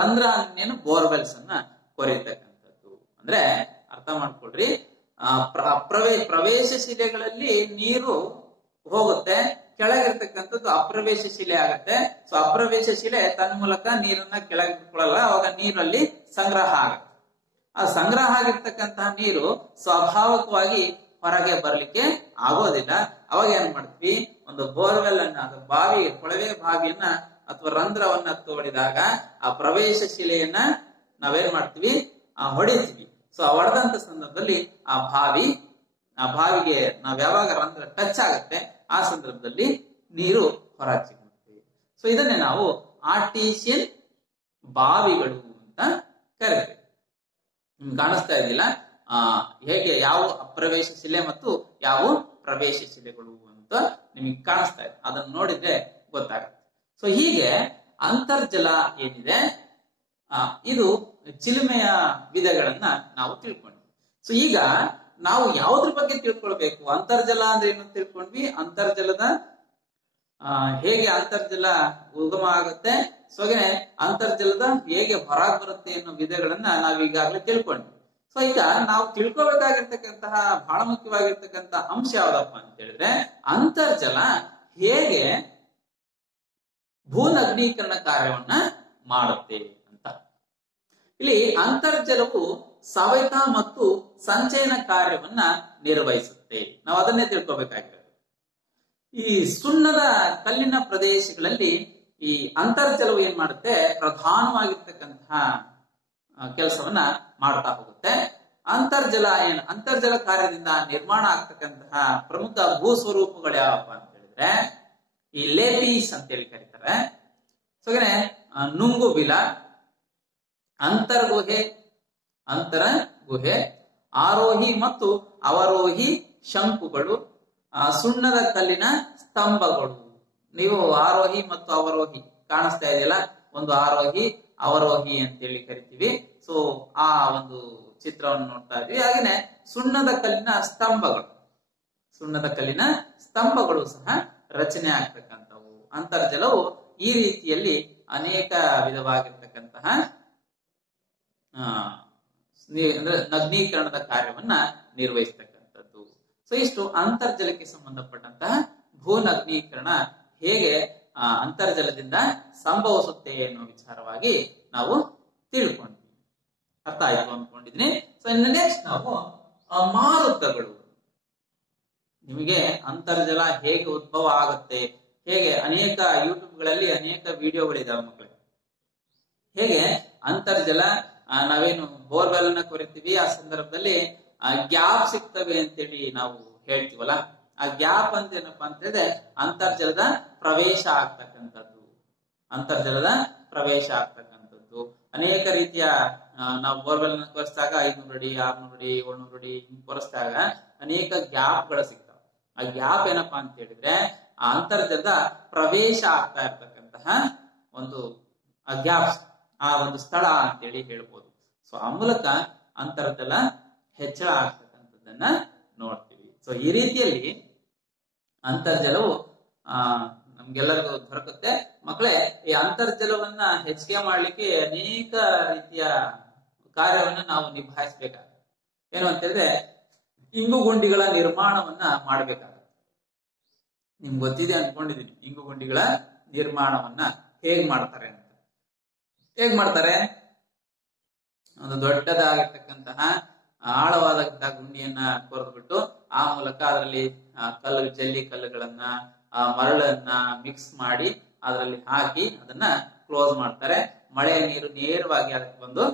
ರಂಧ್ರ ಅನ್ನೇನು ಬೋರ್ವೆಲ್ಸ್ ಅನ್ನ ಕೊರೆಯತಕ್ಕಂಥದ್ದು. ಅಂದ್ರೆ ಅರ್ಥ ಮಾಡ್ಕೊಳ್ರಿ, ಪ್ರವೇಶ ಶಿಲೆಗಳಲ್ಲಿ ನೀರು ಹೋಗುತ್ತೆ, ಕೆಳಗಿರ್ತಕ್ಕಂಥದ್ದು ಅಪ್ರವೇಶ ಶಿಲೆ ಆಗುತ್ತೆ. ಸೊ ಅಪ್ರವೇಶ ಶಿಲೆ ತನ್ನ ಮೂಲಕ ನೀರನ್ನ ಕೆಳಗಿಟ್ಕೊಳ್ಳಲ್ಲ, ಅವಾಗ ನೀರಲ್ಲಿ ಸಂಗ್ರಹ ಆಗುತ್ತೆ. ಆ ಸಂಗ್ರಹ ಆಗಿರ್ತಕ್ಕಂತಹ ನೀರು ಸ್ವಾಭಾವಿಕವಾಗಿ ಹೊರಗೆ ಬರ್ಲಿಕ್ಕೆ ಆಗೋದಿಲ್ಲ. ಅವಾಗ ಏನ್ ಮಾಡ್ತೀವಿ, ಒಂದು ಬೋರ್ವೆಲ್ ಅನ್ನ, ಅದು ಬಾವಿ, ಕೊಳವೆ ಬಾವಿಯನ್ನ ಅಥವಾ ರಂಧ್ರವನ್ನ ತೋಡಿದಾಗ ಆ ಪ್ರವೇಶ ಶಿಲೆಯನ್ನ ನಾವೇನ್ ಮಾಡ್ತೀವಿ, ಹೊಡಿತೀವಿ. ಸೊ ಹೊಡೆದಂತ ಸಂದರ್ಭದಲ್ಲಿ ಆ ಬಾವಿ ಆ ಬಾವಿಗೆ ನಾವ್ ಯಾವಾಗ ರಂಧ್ರ ಟಚ್ ಆಗುತ್ತೆ ಆ ಸಂದರ್ಭದಲ್ಲಿ ನೀರು ಹೊರಗೆ ಸಿಗುತ್ತೆ. ಸೊ ಇದನ್ನೇ ನಾವು ಆರ್ಟಿಷಿಯಲ್ ಬಾವಿಗಳು ಅಂತ ಕರಿತೇವೆ. ನಿಮ್ಗೆ ಕಾಣಿಸ್ತಾ ಇದ್ದಿಲ್ಲ ಹೇಗೆ ಯಾವ ಅಪ್ರವೇಶ ಶಿಲೆ ಮತ್ತು ಯಾವ ಪ್ರವೇಶ ಶಿಲೆಗಳು ಅಂತ ನಿಮಗೆ ಕಾಣಿಸ್ತಾ ಇದೆ, ಅದನ್ನು ನೋಡಿದ್ರೆ ಗೊತ್ತಾಗುತ್ತೆ. ಸೊ ಹೀಗೆ ಅಂತರ್ಜಲ ಏನಿದೆ ಇದು ಚಿಲುಮೆಯ ವಿಧಗಳನ್ನ ನಾವು ತಿಳ್ಕೊಂಡ್ವಿ. ಸೊ ಈಗ ನಾವು ಯಾವುದ್ರ ಬಗ್ಗೆ ತಿಳ್ಕೊಳ್ಬೇಕು? ಅಂತರ್ಜಲ ಅಂದ್ರೆ ಏನು ತಿಳ್ಕೊಂಡ್ವಿ, ಅಂತರ್ಜಲದ ಹೇಗೆ ಅಂತರ್ಜಲ ಉಗಮ ಆಗುತ್ತೆ, ಸೊ ಅಂತರ್ಜಲದ ಹೇಗೆ ಹೊರಗೆ ಬರುತ್ತೆ ಅನ್ನೋ ವಿಧಗಳನ್ನ ನಾವು ಈಗಾಗಲೇ ತಿಳ್ಕೊಂಡ್ವಿ. ಸೊ ಈಗ ನಾವು ತಿಳ್ಕೊಬೇಕಾಗಿರ್ತಕ್ಕಂತಹ ಬಹಳ ಮುಖ್ಯವಾಗಿರ್ತಕ್ಕಂಥ ಅಂಶ ಯಾವ್ದಪ್ಪ ಅಂತ ಹೇಳಿದ್ರೆ, ಅಂತರ್ಜಲ ಹೇಗೆ ಭೂನಗ್ನೀಕರಣ ಕಾರ್ಯವನ್ನ ಮಾಡುತ್ತೆ ಅಂತ. ಇಲ್ಲಿ ಅಂತರ್ಜಲವು ಸವೆತ ಮತ್ತು ಸಂಚಯನ ಕಾರ್ಯವನ್ನ ನಿರ್ವಹಿಸುತ್ತೆ. ನಾವು ಅದನ್ನೇ ತಿಳ್ಕೊಬೇಕಾಗಿರೋದು. ಈ ಸುಣ್ಣದ ಕಲ್ಲಿನ ಪ್ರದೇಶಗಳಲ್ಲಿ ಈ ಅಂತರ್ಜಲವು ಏನ್ ಮಾಡುತ್ತೆ, ಪ್ರಧಾನವಾಗಿರ್ತಕ್ಕಂತಹ ಕೆಲಸವನ್ನ ಮಾಡ್ತಾ ಹೋಗುತ್ತೆ. ಅಂತರ್ಜಲ ಕಾರ್ಯದಿಂದ ನಿರ್ಮಾಣ ಆಗ್ತಕ್ಕಂತಹ ಪ್ರಮುಖ ಭೂ ಸ್ವರೂಪಗಳು ಯಾವಪ್ಪ ಅಂತ ಹೇಳಿದ್ರೆ, ಈ ಲೇಪೀಸ್ ಅಂತೇಳಿ ಕರೀತಾರೆ. ಸೊ ನುಂಗುಬಿಲ, ಅಂತರ್ಗುಹೆ, ಆರೋಹಿ ಮತ್ತು ಅವರೋಹಿ ಶಂಕುಗಳು, ಸುಣ್ಣದ ಕಲ್ಲಿನ ಸ್ತಂಭಗಳು. ನೀವು ಆರೋಹಿ ಮತ್ತು ಅವರೋಹಿ ಕಾಣಿಸ್ತಾ ಇದೆಯಲ್ಲ, ಒಂದು ಆರೋಹಿ ಅವರೋಹಿ ಅಂತೇಳಿ ಕರಿತೀವಿ. ಸೊ ಆ ಒಂದು ಚಿತ್ರವನ್ನು ನೋಡ್ತಾ ಇದ್ವಿ. ಹಾಗೇನೆ ಸುಣ್ಣದ ಕಲ್ಲಿನ ಸ್ತಂಭಗಳು ಸಹ ರಚನೆ ಆಗ್ತಕ್ಕಂಥವು. ಅಂತರ್ಜಲವು ಈ ರೀತಿಯಲ್ಲಿ ಅನೇಕ ವಿಧವಾಗಿರ್ತಕ್ಕಂತಹ ನಗ್ನೀಕರಣದ ಕಾರ್ಯವನ್ನ ನಿರ್ವಹಿಸ್ತಕ್ಕಂಥದ್ದು. ಸೊ ಇಷ್ಟು ಅಂತರ್ಜಲಕ್ಕೆ ಸಂಬಂಧಪಟ್ಟಂತಹ ಭೂನಗ್ನೀಕರಣ ಹೇಗೆ ಅಂತರ್ಜಲದಿಂದ ಸಂಭವಿಸುತ್ತೆ ಅನ್ನೋ ವಿಚಾರವಾಗಿ ನಾವು ತಿಳ್ಕೊಂಡ್ವಿ. ಅರ್ಥ ಆಯ್ತು ಅನ್ಕೊಂಡಿದ್ದೀನಿ. ಸೊ ಇನ್ನು ನೆಕ್ಸ್ಟ್ ನಾವು ಮಾರುತಗಳು. ನಿಮಗೆ ಅಂತರ್ಜಲ ಹೇಗೆ ಉದ್ಭವ ಆಗುತ್ತೆ, ಹೇಗೆ ಅನೇಕ ಯೂಟ್ಯೂಬ್ಗಳಲ್ಲಿ ಅನೇಕ ವಿಡಿಯೋಗಳಿದಾವೆ ಮಕ್ಕಳೇ. ಹೇಗೆ ಅಂತರ್ಜಲ ನಾವೇನು ಬೋರ್ವೆಲ್ ಅನ್ನ ಕೊರಿತೀವಿ, ಆ ಸಂದರ್ಭದಲ್ಲಿ ಗ್ಯಾಪ್ ಸಿಗ್ತವೆ ಅಂತೇಳಿ ನಾವು ಹೇಳ್ತೀವಲ್ಲ, ಆ ಗ್ಯಾಪ್ ಅಂತ ಏನಪ್ಪಾ ಅಂತ ಹೇಳಿದ್ರೆ ಅಂತರ್ಜಲದ ಪ್ರವೇಶ ಆಗ್ತಕ್ಕಂಥದ್ದು. ಅನೇಕ ರೀತಿಯ ನಾವು ಬೋರ್ವೆಲ್ ಅನ್ನ ಕೊರೆಸಿದಾಗ 500 ಅಡಿ 600 ಅಡಿ 700 ಅಡಿ ಕೊರೆಸಿದಾಗ ಅನೇಕ ಗ್ಯಾಪ್ಗಳು ಸಿಗ್ತವೆ. ಆ ಗ್ಯಾಪ್ ಏನಪ್ಪಾ ಅಂತ ಹೇಳಿದ್ರೆ ಆ ಅಂತರ್ಜಲದ ಪ್ರವೇಶ ಆಗ್ತಾ ಇರ್ತಕ್ಕಂತಹ ಒಂದು ಗ್ಯಾಪ್ಸ್, ಆ ಒಂದು ಸ್ಥಳ ಅಂತೇಳಿ ಹೇಳ್ಬೋದು. ಸೊ ಆ ಮೂಲಕ ಅಂತರ್ಜಲ ಹೆಚ್ಚಳ ಆಗ್ತಕ್ಕಂಥದ್ದನ್ನ ನೋಡ್ತೀವಿ. ಸೊ ಈ ರೀತಿಯಲ್ಲಿ ಅಂತರ್ಜಲವು ನಮ್ಗೆಲ್ಲರಿಗೂ ದೊರಕುತ್ತೆ ಮಕ್ಕಳೇ. ಈ ಅಂತರ್ಜಲವನ್ನ ಹೆಚ್ಚಿಗೆ ಮಾಡ್ಲಿಕ್ಕೆ ಅನೇಕ ರೀತಿಯ ಕಾರ್ಯವನ್ನ ನಾವು ನಿಭಾಯಿಸಬೇಕಾಗುತ್ತೆ. ಏನು ಅಂತ ಹೇಳಿದ್ರೆ, ಇಂಗುಗುಂಡಿಗಳ ನಿರ್ಮಾಣವನ್ನ ಮಾಡಬೇಕಾಗುತ್ತೆ. ನಿಮ್ಗೆ ಗೊತ್ತಿದೆ ಅನ್ಕೊಂಡಿದೀನಿ ಇಂಗುಗುಂಡಿಗಳ ನಿರ್ಮಾಣವನ್ನ ಹೇಗ್ ಮಾಡ್ತಾರೆ ಅಂತ. ಒಂದು ದೊಡ್ಡದಾಗಿರ್ತಕ್ಕಂತಹ ಆಳವಾದಂತಹ ಗುಂಡಿಯನ್ನ ಕೊರೆದ್ಬಿಟ್ಟು ಆ ಮೂಲಕ ಅದರಲ್ಲಿ ಜಲ್ಲಿ ಕಲ್ಲುಗಳನ್ನ ಮರಳನ್ನ ಮಿಕ್ಸ್ ಮಾಡಿ ಅದರಲ್ಲಿ ಹಾಕಿ ಅದನ್ನ ಕ್ಲೋಸ್ ಮಾಡ್ತಾರೆ. ಮಳೆಯ ನೀರು ನೇರವಾಗಿ ಅದಕ್ಕೆ ಬಂದು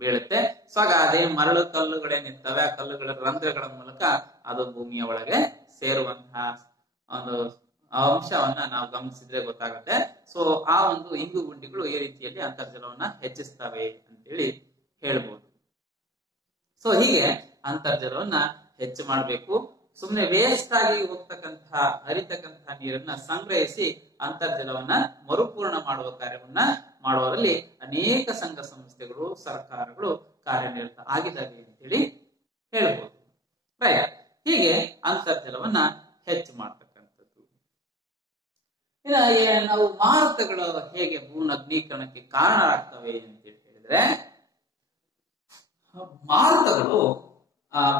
ಬೀಳುತ್ತೆ. ಸೊ ಆಗ ಅದೇ ಮರಳು ಕಲ್ಲುಗಳೇನಿರ್ತವೆ ಆ ಕಲ್ಲುಗಳ ರಂಧ್ರಗಳ ಮೂಲಕ ಅದು ಭೂಮಿಯ ಒಳಗೆ ಸೇರುವಂತಹ ಒಂದು ಅಂಶವನ್ನ ನಾವು ಗಮನಿಸಿದ್ರೆ ಗೊತ್ತಾಗುತ್ತೆ. ಸೊ ಆ ಒಂದು ಇಂಗು ಗುಂಡಿಗಳು ಈ ರೀತಿಯಲ್ಲಿ ಅಂತರ್ಜಲವನ್ನ ಹೆಚ್ಚಿಸ್ತವೆ ಅಂತೇಳಿ ಹೇಳ್ಬೋದು. ಸೊ ಹೀಗೆ ಅಂತರ್ಜಲವನ್ನ ಹೆಚ್ಚು ಮಾಡಬೇಕು. ಸುಮ್ಮನೆ ವೇಸ್ಟ್ ಆಗಿ ಹೋಗ್ತಕ್ಕಂತಹ ಹರಿತಕ್ಕಂತಹ ನೀರನ್ನ ಸಂಗ್ರಹಿಸಿ ಅಂತರ್ಜಲವನ್ನ ಮರುಪೂರ್ಣ ಮಾಡುವ ಕಾರ್ಯವನ್ನ ಮಾಡುವಲ್ಲಿ ಅನೇಕ ಸಂಘ ಸಂಸ್ಥೆಗಳು, ಸರ್ಕಾರಗಳು ಕಾರ್ಯನಿರತ ಆಗಿದ್ದಾವೆ ಅಂತೇಳಿ ಹೇಳ್ಬೋದು. ರೈಟ್. ಹೀಗೆ ಅಂತರ್ಜಲವನ್ನ ಹೆಚ್ಚು ಮಾಡ್ತಕ್ಕಂಥದ್ದು. ನಾವು ಮಾರುತಗಳು ಹೇಗೆ ಭೂನಗ್ನೀಕರಣಕ್ಕೆ ಕಾರಣ ಆಗ್ತವೆ ಅಂತ ಹೇಳಿದ್ರೆ, ಮಾರುತಗಳು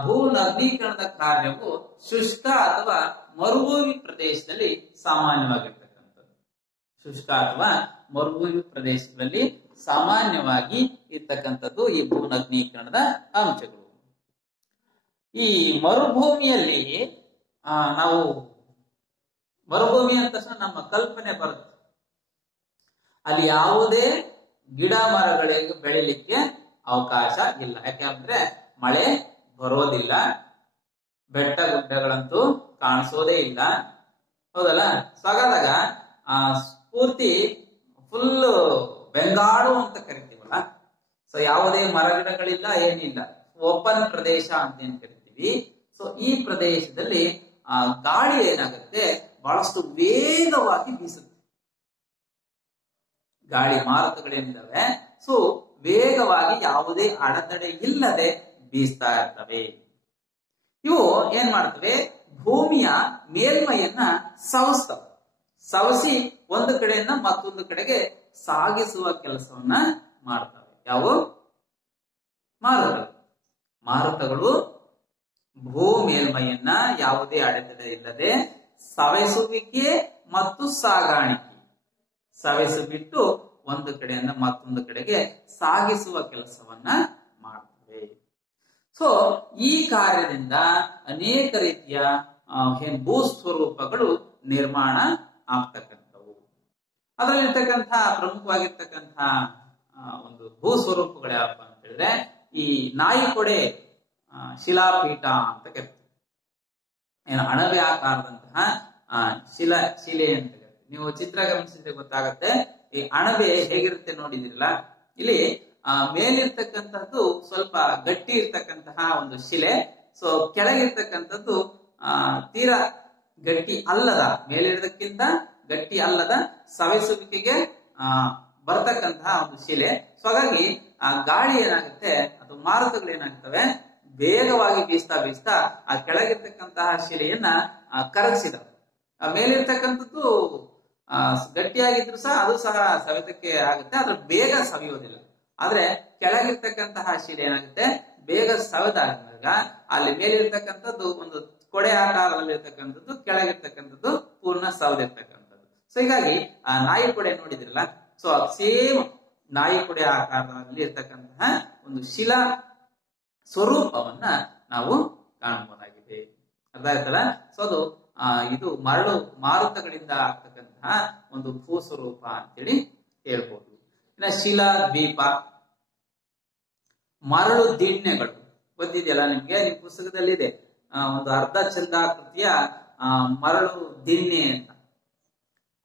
ಭೂನಗ್ನೀಕರಣದ ಕಾರ್ಯವು ಶುಷ್ಕ ಅಥವಾ ಮರುಭೂಮಿ ಪ್ರದೇಶದಲ್ಲಿ ಸಾಮಾನ್ಯವಾಗಿರ್ತಕ್ಕಂಥದ್ದು. ಶುಷ್ಕ ಅಥವಾ ಮರುಭೂಮಿ ಪ್ರದೇಶಗಳಲ್ಲಿ ಸಾಮಾನ್ಯವಾಗಿ ಇರ್ತಕ್ಕಂಥದ್ದು ಈ ಭೂನಗ್ನೀಕರಣದ ಅಂಶಗಳು. ಈ ಮರುಭೂಮಿಯಲ್ಲಿ ನಾವು ಮರುಭೂಮಿ ಅಂತ ತಕ್ಷಣ ನಮ್ಮ ಕಲ್ಪನೆ ಬರುತ್ತೆ. ಅಲ್ಲಿ ಯಾವುದೇ ಗಿಡ ಮರಗಳಿಗೆ ಬೆಳಿಲಿಕ್ಕೆ ಅವಕಾಶ ಇಲ್ಲ. ಯಾಕೆಂದ್ರೆ ಮಳೆ ಬರೋದಿಲ್ಲ, ಬೆಟ್ಟ ಗುಡ್ಡಗಳಂತೂ ಕಾಣಿಸೋದೇ ಇಲ್ಲ, ಹೌದಲ್ಲ. ಸೊ ಹಾಗಾದಾಗ ಪೂರ್ತಿ ಫುಲ್ ಬೆಂಗಾಡು ಅಂತ ಕರಿತೀವಲ್ಲ, ಸೊ ಯಾವುದೇ ಮರಗಿಡಗಳಿಲ್ಲ, ಏನಿಲ್ಲ, ಓಪನ್ ಪ್ರದೇಶ ಅಂತ ಏನ್ ಕರಿತೀವಿ. ಸೊ ಈ ಪ್ರದೇಶದಲ್ಲಿ ಗಾಳಿ ಏನಾಗುತ್ತೆ, ಬಹಳಷ್ಟು ವೇಗವಾಗಿ ಬೀಸುತ್ತೆ. ಗಾಳಿ ಮಾರುತಗಳೇನಿದ್ದಾವೆ, ಸೊ ವೇಗವಾಗಿ ಯಾವುದೇ ಅಡೆತಡೆ ಇಲ್ಲದೆ ಬೀಸ್ತಾ ಇರ್ತವೆ. ಇವು ಏನ್ ಮಾಡ್ತವೆ, ಭೂಮಿಯ ಮೇಲ್ಮೈಯನ್ನ ಸವಸ್ತವೆ. ಸವಸಿ ಒಂದು ಕಡೆಯನ್ನ ಮತ್ತೊಂದು ಕಡೆಗೆ ಸಾಗಿಸುವ ಕೆಲಸವನ್ನ ಮಾಡ್ತವೆ. ಯಾವ ಮಾರುತಗಳು? ಮಾರುತಗಳು ಭೂ ಮೇಲ್ಮೈಯನ್ನ ಯಾವುದೇ ಅಡೆತಡೆ ಇಲ್ಲದೆ ಸವೆಸುವಿಕೆ ಮತ್ತು ಸಾಗಾಣಿಕೆ, ಸವೆಸು ಬಿಟ್ಟು ಒಂದು ಕಡೆಯಿಂದ ಮತ್ತೊಂದು ಕಡೆಗೆ ಸಾಗಿಸುವ ಕೆಲಸವನ್ನ ಮಾಡ್ತವೆ. ಸೊ ಈ ಕಾರ್ಯದಿಂದ ಅನೇಕ ರೀತಿಯ ಭೂಸ್ವರೂಪಗಳು ನಿರ್ಮಾಣ ಆಗ್ತಕ್ಕಂಥವು. ಅದರಲ್ಲಿರ್ತಕ್ಕಂತಹ ಪ್ರಮುಖವಾಗಿರ್ತಕ್ಕಂತಹ ಒಂದು ಭೂಸ್ವರೂಪಗಳು ಯಾವಪ್ಪ ಅಂತ ಹೇಳಿದ್ರೆ, ಈ ನಾಯಿಕೊಡೆ ಶಿಲಾಪೀಠ ಅಂತ ಕರಿತೀವಿ. ಏನು ಅಣಬೆ ಆಕಾರದಂತಹ ಶಿಲೆ ಅಂತ ಕರಿತೀವಿ. ನೀವು ಚಿತ್ರ ಗಮನಿಸಿದ್ರೆ ಗೊತ್ತಾಗತ್ತೆ, ಈ ಅಣಬೆ ಹೇಗಿರುತ್ತೆ ನೋಡಿದಿರಲ್ಲ. ಇಲ್ಲಿ ಮೇಲಿರ್ತಕ್ಕಂಥದ್ದು ಸ್ವಲ್ಪ ಗಟ್ಟಿ ಇರ್ತಕ್ಕಂತಹ ಒಂದು ಶಿಲೆ, ಸೊ ಕೆಳಗಿರ್ತಕ್ಕಂಥದ್ದು ತೀರಾ ಗಟ್ಟಿ ಅಲ್ಲದ, ಮೇಲಿರೋದಕ್ಕಿಂತ ಗಟ್ಟಿ ಅಲ್ಲದ ಸವೆಸುವಿಕೆಗೆ ಬರ್ತಕ್ಕಂತಹ ಒಂದು ಶಿಲೆ. ಸೊ ಹಾಗಾಗಿ ಆ ಗಾಳಿ ಏನಾಗುತ್ತೆ, ಅದು ಮಾರುತಗಳು ಏನಾಗ್ತವೆ, ವೇಗವಾಗಿ ಬೀಸ್ತಾ ಬೀಸ್ತಾ ಆ ಕೆಳಗಿರ್ತಕ್ಕಂತಹ ಶಿಲೆಯನ್ನ ಕರಗಿಸಿದವು. ಮೇಲಿರ್ತಕ್ಕಂಥದ್ದು ಗಟ್ಟಿಯಾಗಿದ್ರು ಸಹ ಅದು ಸಹ ಸವೆತಕ್ಕೆ ಆಗುತ್ತೆ, ಆದ್ರೆ ಬೇಗ ಸವಿಯೋದಿಲ್ಲ. ಆದ್ರೆ ಕೆಳಗಿರ್ತಕ್ಕಂತಹ ಶಿಲೆ ಏನಾಗುತ್ತೆ, ಬೇಗ ಸವೆದಾಗ ಅಲ್ಲಿ ಮೇಲಿರ್ತಕ್ಕಂಥದ್ದು ಒಂದು ಕೊಡೆ ಆಕಾರದಲ್ಲಿ ಇರ್ತಕ್ಕಂಥದ್ದು, ಕೆಳಗಿರ್ತಕ್ಕಂಥದ್ದು ಪೂರ್ಣ ಸವದಿರ್ತಕ್ಕಂಥದ್ದು. ಸೊ ಹೀಗಾಗಿ ಆ ನಾಯಿ ಕೊಡೆ ನೋಡಿದ್ರಲ್ಲ, ಸೊ ಸೇಮ್ ನಾಯಿ ಕೊಡೆ ಆಕಾರದಲ್ಲಿ ಇರ್ತಕ್ಕಂತಹ ಒಂದು ಶಿಲಾ ಸ್ವರೂಪವನ್ನ ನಾವು ಕಾಣಬಹುದಾಗಿದೆ. ಅರ್ಥ ಆಯ್ತಲ್ಲ. ಸೊ ಅದು ಇದು ಮರಳು ಮಾರುತಗಳಿಂದ ಆಗ್ತಕ್ಕಂತಹ ಒಂದು ಭೂ ಸ್ವರೂಪ ಅಂತೇಳಿ ಹೇಳ್ಬೋದು. ಇನ್ನ ಶಿಲಾ ದ್ವೀಪ, ಮರಳು ದಿಣ್ಣೆಗಳು ಗೊತ್ತಿದೆಯಲ್ಲ ನಿಮ್ಗೆ, ನಿಮ್ ಪುಸ್ತಕದಲ್ಲಿದೆ ಒಂದು ಅರ್ಧ ಚಂದ್ರಾಕೃತಿಯ ಮರಳು ದಿಣ್ಣೆ ಅಂತ,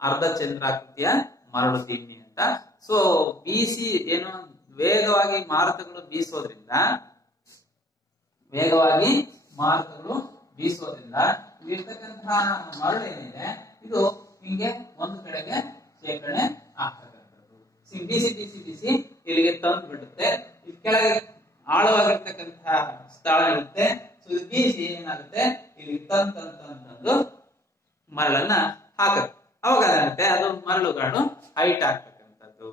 ಅರ್ಧ ಚಂದ್ರಾಕೃತಿಯ ಮರಳು ದಿಣ್ಣೆ ಅಂತ. ಸೊ ಬೀಸಿ ಏನು ವೇಗವಾಗಿ ಮಾರುತಗಳು ಬೀಸೋದ್ರಿಂದ ಇರ್ತಕ್ಕಂತಹ ಮರಳು ಏನಿದೆ ಇದು ಹಿಂಗೆ ಒಂದು ಕಡೆಗೆ ಶೇಖರಣೆ ಆಗ್ತಕ್ಕಂಥದ್ದು. ಬಿಸಿ ಬಿಸಿ ಬಿಸಿ ಇಲ್ಲಿಗೆ ತಂದು ಬಿಡುತ್ತೆ. ಇಲ್ಲಿ ಕೆಳಗೆ ಆಳವಾಗಿರ್ತಕ್ಕಂತಹ ಸ್ಥಳ ಇರುತ್ತೆ. ಸೊ ಇದು ಬೀಸಿ ಏನಾಗುತ್ತೆ, ಇಲ್ಲಿ ತಂದು ಮರಳನ್ನ ಹಾಕುತ್ತೆ. ಅವಾಗ ಏನಾಗುತ್ತೆ, ಅದು ಮರಳುಗಾಡು ಹೈಟ್ ಆಗ್ತಕ್ಕಂಥದ್ದು.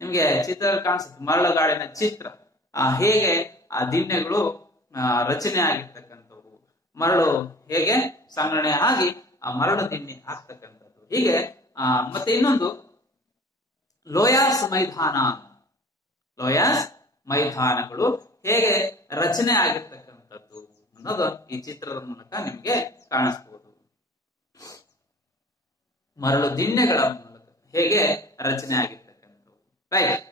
ನಿಮ್ಗೆ ಚಿತ್ರ ಕಾಣಿಸುತ್ತೆ, ಮರಳುಗಾಡಿನ ಚಿತ್ರ ಹೇಗೆ ಆ ದಿಣ್ಣೆಗಳು ರಚನೆ ಆಗಿರ್ತಕ್ಕಂಥವು, ಮರಳು ಹೇಗೆ ಸಂಗ್ರಹಣೆ ಆಗಿ ಆ ಮರಳು ದಿಣ್ಣೆ ಆಗ್ತಕ್ಕಂಥದ್ದು. ಹೀಗೆ ಮತ್ತೆ ಇನ್ನೊಂದು ಲೋಯಾಸ್ ಮೈದಾನಗಳು ಹೇಗೆ ರಚನೆ ಆಗಿರ್ತಕ್ಕಂಥದ್ದು ಅನ್ನೋದು ಈ ಚಿತ್ರದ ಮೂಲಕ ನಿಮ್ಗೆ ಕಾಣಿಸ್ಬೋದು. ಮರಳು ದಿಣ್ಣೆಗಳ ಮೂಲಕ ಹೇಗೆ ರಚನೆ ಆಗಿರ್ತಕ್ಕಂಥವು. ರೈಟ್.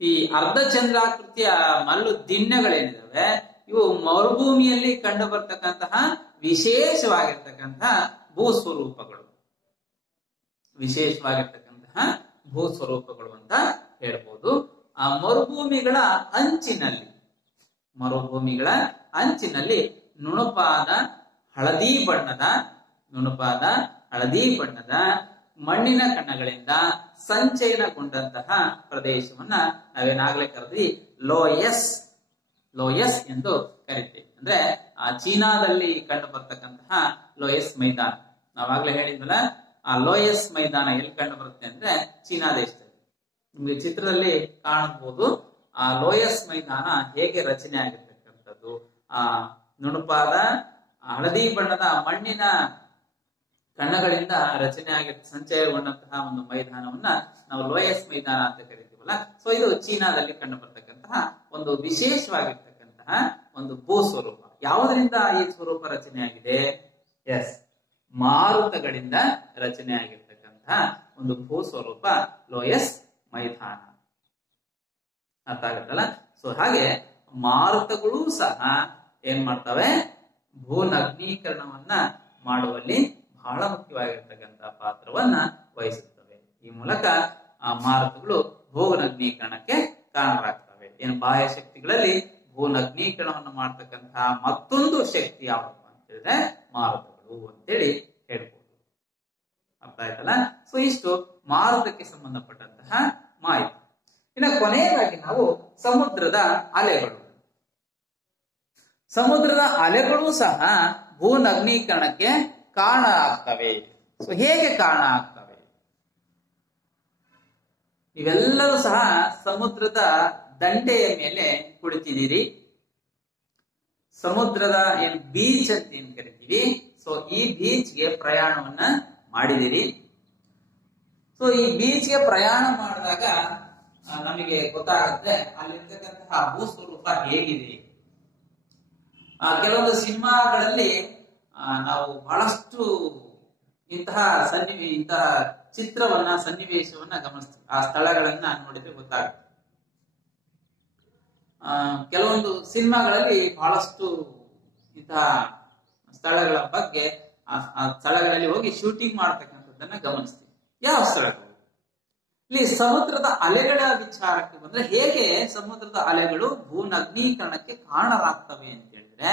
ಈ ಅರ್ಧ ಚಂದ್ರಾಕೃತಿಯ ಮರಳು ದಿಣ್ಣೆಗಳೇನಿದಾವೆ ಇವು ಮರುಭೂಮಿಯಲ್ಲಿ ಕಂಡು ಬರ್ತಕ್ಕಂತಹ ವಿಶೇಷವಾಗಿರ್ತಕ್ಕಂತಹ ಭೂಸ್ವರೂಪಗಳು ಅಂತ ಹೇಳ್ಬೋದು. ಆ ಮರುಭೂಮಿಗಳ ಅಂಚಿನಲ್ಲಿ ನುಣುಪಾದ ಹಳದಿ ಬಣ್ಣದ ಮಣ್ಣಿನ ಕಣಗಳಿಂದ ಸಂಚಯನಗೊಂಡಂತಹ ಪ್ರದೇಶವನ್ನ ನಾವೇನಾಗ್ಲೇ ಕರೆದ್ವಿ ಲೋಯಸ್ ಎಂದು ಕರಿತೀವಿ. ಅಂದ್ರೆ ಚೀನಾದಲ್ಲಿ ಕಂಡು ಬರ್ತಕ್ಕಂತಹ ಲೋಯಸ್ ಮೈದಾನ. ನಾವಾಗ್ಲೇ ಹೇಳಿದ್ವಲ್ಲ, ಆ ಲೋಯಸ್ ಮೈದಾನ ಎಲ್ಲಿ ಕಂಡು ಬರುತ್ತೆ ಅಂದ್ರೆ ಚೀನಾ ದೇಶದಲ್ಲಿ. ನಿಮ್ಗೆ ಚಿತ್ರದಲ್ಲಿ ಕಾಣಬಹುದು ಆ ಲೋಯಸ್ ಮೈದಾನ ಹೇಗೆ ರಚನೆ ಆಗಿರ್ತಕ್ಕಂಥದ್ದು. ಆ ನುಣುಪಾದ ಹಳದಿ ಬಣ್ಣದ ಮಣ್ಣಿನ ಕಣ್ಣಗಳಿಂದ ರಚನೆ ಆಗಿ ಸಂಚಯಗೊಂಡಂತಹ ಒಂದು ಮೈದಾನವನ್ನ ನಾವು ಲೋಯಸ್ ಮೈದಾನ ಅಂತ ಕರಿತೀವಲ್ಲ. ಸೊ ಇದು ಚೀನಾದಲ್ಲಿ ಕಂಡು ಬರ್ತಕ್ಕಂತಹ ಒಂದು ವಿಶೇಷವಾಗಿರ್ತಕ್ಕಂತಹ ಒಂದು ಭೂ ಸ್ವರೂಪ. ಯಾವುದರಿಂದ ಈ ಸ್ವರೂಪ ರಚನೆಯಾಗಿದೆ? ಎಸ್, ಮಾರುತಗಳಿಂದ ರಚನೆ ಆಗಿರ್ತಕ್ಕಂತಹ ಒಂದು ಭೂ ಸ್ವರೂಪ ಲೋಯಸ್ ಮೈದಾನ. ಅರ್ಥ ಆಗುತ್ತಲ್ಲ. ಸೊ ಹಾಗೆ ಮಾರುತಗಳು ಸಹ ಏನ್ ಮಾಡ್ತವೆ, ಭೂನಗ್ನೀಕರಣವನ್ನ ಮಾಡುವಲ್ಲಿ ಬಹಳ ಮುಖ್ಯವಾಗಿರ್ತಕ್ಕಂತಹ ಪಾತ್ರವನ್ನ ವಹಿಸುತ್ತವೆ. ಈ ಮೂಲಕ ಆ ಮಾರುತಗಳು ಭೂನಗ್ನೀಕರಣಕ್ಕೆ ಕಾರಣರಾಗ್ತವೆ. ಏನು ಬಾಹ್ಯ ಶಕ್ತಿಗಳಲ್ಲಿ ಭೂನಗ್ನೀಕರಣವನ್ನು ಮಾಡ್ತಕ್ಕಂತಹ ಮತ್ತೊಂದು ಶಕ್ತಿ ಯಾವುದು ಅಂತ ಹೇಳಿದ್ರೆ ಮಾರುತಗಳು ಅಂತೇಳಿ ಹೇಳ್ಬೋದು. ಅರ್ಥ ಆಯ್ತಲ್ಲ? ಸೊ ಇಷ್ಟು ಮಾರುತಕ್ಕೆ ಸಂಬಂಧಪಟ್ಟಂತಹ ಮಾಹಿತಿ. ಇನ್ನು ಕೊನೆಯದಾಗಿ ನಾವು ಸಮುದ್ರದ ಅಲೆಗಳು. ಸಮುದ್ರದ ಅಲೆಗಳು ಸಹ ಭೂನಗ್ನೀಕರಣಕ್ಕೆ ಕಾರಣ ಆಗ್ತವೆ. ಸೊ ಹೇಗೆ ಕಾರಣ ಆಗ್ತವೆ? ನೀವೆಲ್ಲರೂ ಸಹ ಸಮುದ್ರದ ದಂಡೆಯ ಮೇಲೆ ಕುಳಿತಿದ್ದೀರಿ. ಸಮುದ್ರದ ಏನ್ ಬೀಚ್ ಅಂತ ಏನ್ ಕರಿತೀವಿ, ಸೊ ಈ ಬೀಚ್ಗೆ ಪ್ರಯಾಣವನ್ನ ಮಾಡಿದಿರಿ. ಸೊ ಈ ಬೀಚ್ಗೆ ಪ್ರಯಾಣ ಮಾಡಿದಾಗ ನಮಗೆ ಗೊತ್ತಾಗುತ್ತೆ ಅಲ್ಲಿರ್ತಕ್ಕಂತಹ ಭೂಸ್ವರೂಪ ಹೇಗಿದೆ. ಕೆಲವೊಂದು ಸಿನಿಮಾಗಳಲ್ಲಿ ನಾವು ಬಹಳಷ್ಟು ಇಂತಹ ಚಿತ್ರವನ್ನ ಸನ್ನಿವೇಶವನ್ನ ಗಮನಿಸ್ತೀವಿ. ಆ ಸ್ಥಳಗಳನ್ನ ನೋಡಿದ್ರೆ ಗೊತ್ತಾಗುತ್ತೆ. ಕೆಲವೊಂದು ಸಿನಿಮಾಗಳಲ್ಲಿ ಬಹಳಷ್ಟು ಇಂತಹ ಸ್ಥಳಗಳ ಬಗ್ಗೆ ಆ ಸ್ಥಳಗಳಲ್ಲಿ ಹೋಗಿ ಶೂಟಿಂಗ್ ಮಾಡ್ತಕ್ಕಂಥದ್ದನ್ನ ಗಮನಿಸ್ತೀವಿ. ಯಾವ ಸ್ಥಳಗಳು? ಇಲ್ಲಿ ಸಮುದ್ರದ ಅಲೆಗಳ ವಿಚಾರಕ್ಕೆ ಬಂದ್ರೆ ಹೇಗೆ ಸಮುದ್ರದ ಅಲೆಗಳು ಭೂನಗ್ನೀಕರಣಕ್ಕೆ ಕಾರಣರಾಗ್ತವೆ ಅಂತ ಹೇಳಿದ್ರೆ,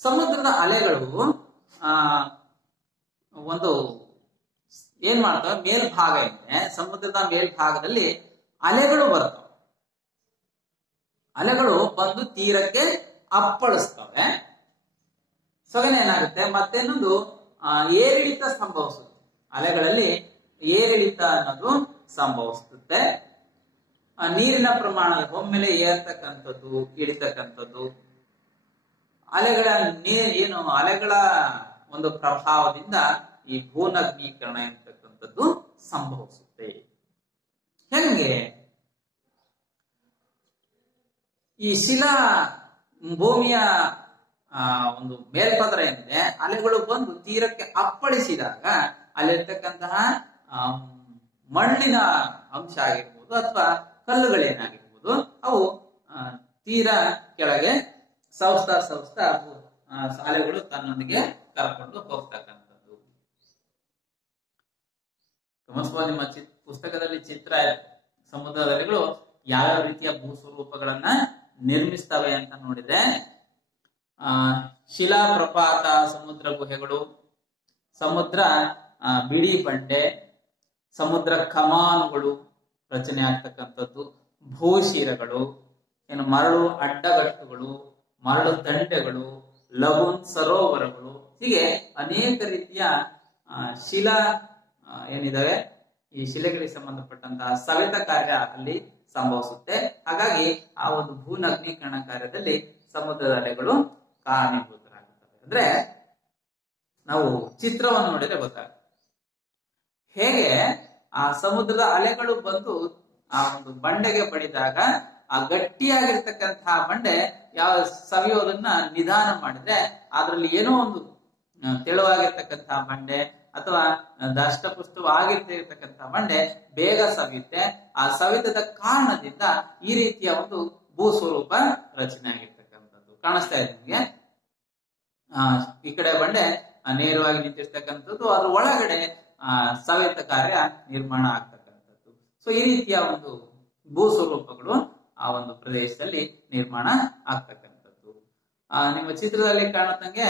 ಸಮುದ್ರದ ಅಲೆಗಳು ಒಂದು ಏನ್ ಮಾಡ್ತವೆ, ಮೇಲ್ಭಾಗ ಇದೆ, ಸಮುದ್ರದ ಮೇಲ್ಭಾಗದಲ್ಲಿ ಅಲೆಗಳು ಬರ್ತವೆ. ಅಲೆಗಳು ಬಂದು ತೀರಕ್ಕೆ ಅಪ್ಪಳಿಸ್ತವೆ. ಸಗಣಿ ಏನಾಗುತ್ತೆ, ಮತ್ತೇನೊಂದು ಏರಿಳಿತ ಸಂಭವಿಸುತ್ತೆ. ಅಲೆಗಳಲ್ಲಿ ಏರಿಳಿತ ಅನ್ನೋದು ಸಂಭವಿಸುತ್ತೆ. ನೀರಿನ ಪ್ರಮಾಣ ಒಮ್ಮೆಲೆ ಏರ್ತಕ್ಕಂಥದ್ದು, ಇಳಿತಕ್ಕಂಥದ್ದು, ಅಲೆಗಳ ಒಂದು ಪ್ರಭಾವದಿಂದ ಈ ಭೂನಗ್ನೀಕರಣ ಇರ್ತಕ್ಕಂಥದ್ದು ಸಂಭವಿಸುತ್ತೆ. ಹೆಂಗೆ? ಈ ಶಿಲಾ ಭೂಮಿಯ ಒಂದು ಮೇಲ್ಪದರ ಏನಿದೆ, ಅಲೆಗಳು ಬಂದು ತೀರಕ್ಕೆ ಅಪ್ಪಳಿಸಿದಾಗ ಅಲ್ಲಿರ್ತಕ್ಕಂತಹ ಮಣ್ಣಿನ ಅಂಶ ಆಗಿರ್ಬೋದು ಅಥವಾ ಕಲ್ಲುಗಳೇನಾಗಿರ್ಬೋದು, ಅವು ತೀರ ಕೆಳಗೆ ಸವಸ್ತಾ ಅಲೆಗಳು ತನ್ನೊಂದಿಗೆ ಕರ್ಕೊಂಡು ಹೋಗ್ತಕ್ಕಂಥದ್ದು. ನಿಮ್ಮ ಪುಸ್ತಕದಲ್ಲಿ ಚಿತ್ರ ಇದೆ. ಸಮುದ್ರದ ಅಲೆಗಳು ಯಾವ್ಯಾವ ರೀತಿಯ ಭೂಸ್ವರೂಪಗಳನ್ನ ನಿರ್ಮಿಸ್ತವೆ ಅಂತ ನೋಡಿದ್ರೆ, ಶಿಲಾ ಪ್ರಪಾತ, ಸಮುದ್ರ ಗುಹೆಗಳು, ಸಮುದ್ರ ಬಿಡಿ ಬಂಡೆ, ಸಮುದ್ರ ಕಮಾನುಗಳು ರಚನೆ ಆಗ್ತಕ್ಕಂಥದ್ದು, ಭೂಶಿರಗಳು, ಮರಳು ಅಡ್ಡಗಟ್ಟುಗಳು, ಮರಳು ದಂಡೆಗಳು, ಲಘುನ್ ಸರೋವರಗಳು, ಹೀಗೆ ಅನೇಕ ರೀತಿಯ ಶಿಲಾ ಏನಿದಾವೆ, ಈ ಶಿಲೆಗಳಿಗೆ ಸಂಬಂಧಪಟ್ಟಂತಹ ಸವೆತ ಕಾರ್ಯ ಅಲ್ಲಿ ಸಂಭವಿಸುತ್ತೆ. ಹಾಗಾಗಿ ಆ ಒಂದು ಭೂನಗ್ನೀಕರಣ ಕಾರ್ಯದಲ್ಲಿ ಸಮುದ್ರದ ಅಲೆಗಳು ಕಾರಣೀಭೂತರಾಗುತ್ತವೆ. ಅಂದ್ರೆ ನಾವು ಚಿತ್ರವನ್ನು ನೋಡಿದ್ರೆ ಗೊತ್ತಾಗುತ್ತೆ ಹೇಗೆ ಆ ಸಮುದ್ರದ ಅಲೆಗಳು ಬಂದು ಆ ಒಂದು ಬಂಡೆಗೆ ಬಡಿದಾಗ ಆ ಗಟ್ಟಿಯಾಗಿರ್ತಕ್ಕಂತಹ ಬಂಡೆ ಯಾವ ಸವಿಯೋದನ್ನ ನಿಧಾನ ಮಾಡಿದ್ರೆ ಅದರಲ್ಲಿ ಏನೋ ಒಂದು ತೆಳುವಾಗಿರ್ತಕ್ಕಂತಹ ಬಂಡೆ ಅಥವಾ ದಷ್ಟಪುಷ್ಟವಾಗಿರ್ತಕ್ಕಂತಹ ಬಂಡೆ ಬೇಗ ಸವಿಯುತ್ತೆ. ಆ ಸವಿತದ ಕಾರಣದಿಂದ ಈ ರೀತಿಯ ಒಂದು ಭೂಸ್ವರೂಪ ರಚನೆ ಆಗಿರ್ತಕ್ಕಂಥದ್ದು ಕಾಣಿಸ್ತಾ ಇದೆ ನಿಮಗೆ. ಈ ಕಡೆ ಬಂಡೆ ನೇರವಾಗಿ ನಿಂತಿರ್ತಕ್ಕಂಥದ್ದು, ಅದ್ರ ಒಳಗಡೆ ಸವೆತ ಕಾರ್ಯ ನಿರ್ಮಾಣ ಆಗ್ತಕ್ಕಂಥದ್ದು. ಸೊ ಈ ರೀತಿಯ ಒಂದು ಭೂಸ್ವರೂಪಗಳು ಆ ಒಂದು ಪ್ರದೇಶದಲ್ಲಿ ನಿರ್ಮಾಣ ಆಗ್ತಕ್ಕಂಥದ್ದು. ನಿಮ್ಮ ಚಿತ್ರದಲ್ಲಿ ಕಾಣುತ್ತಂಗೆ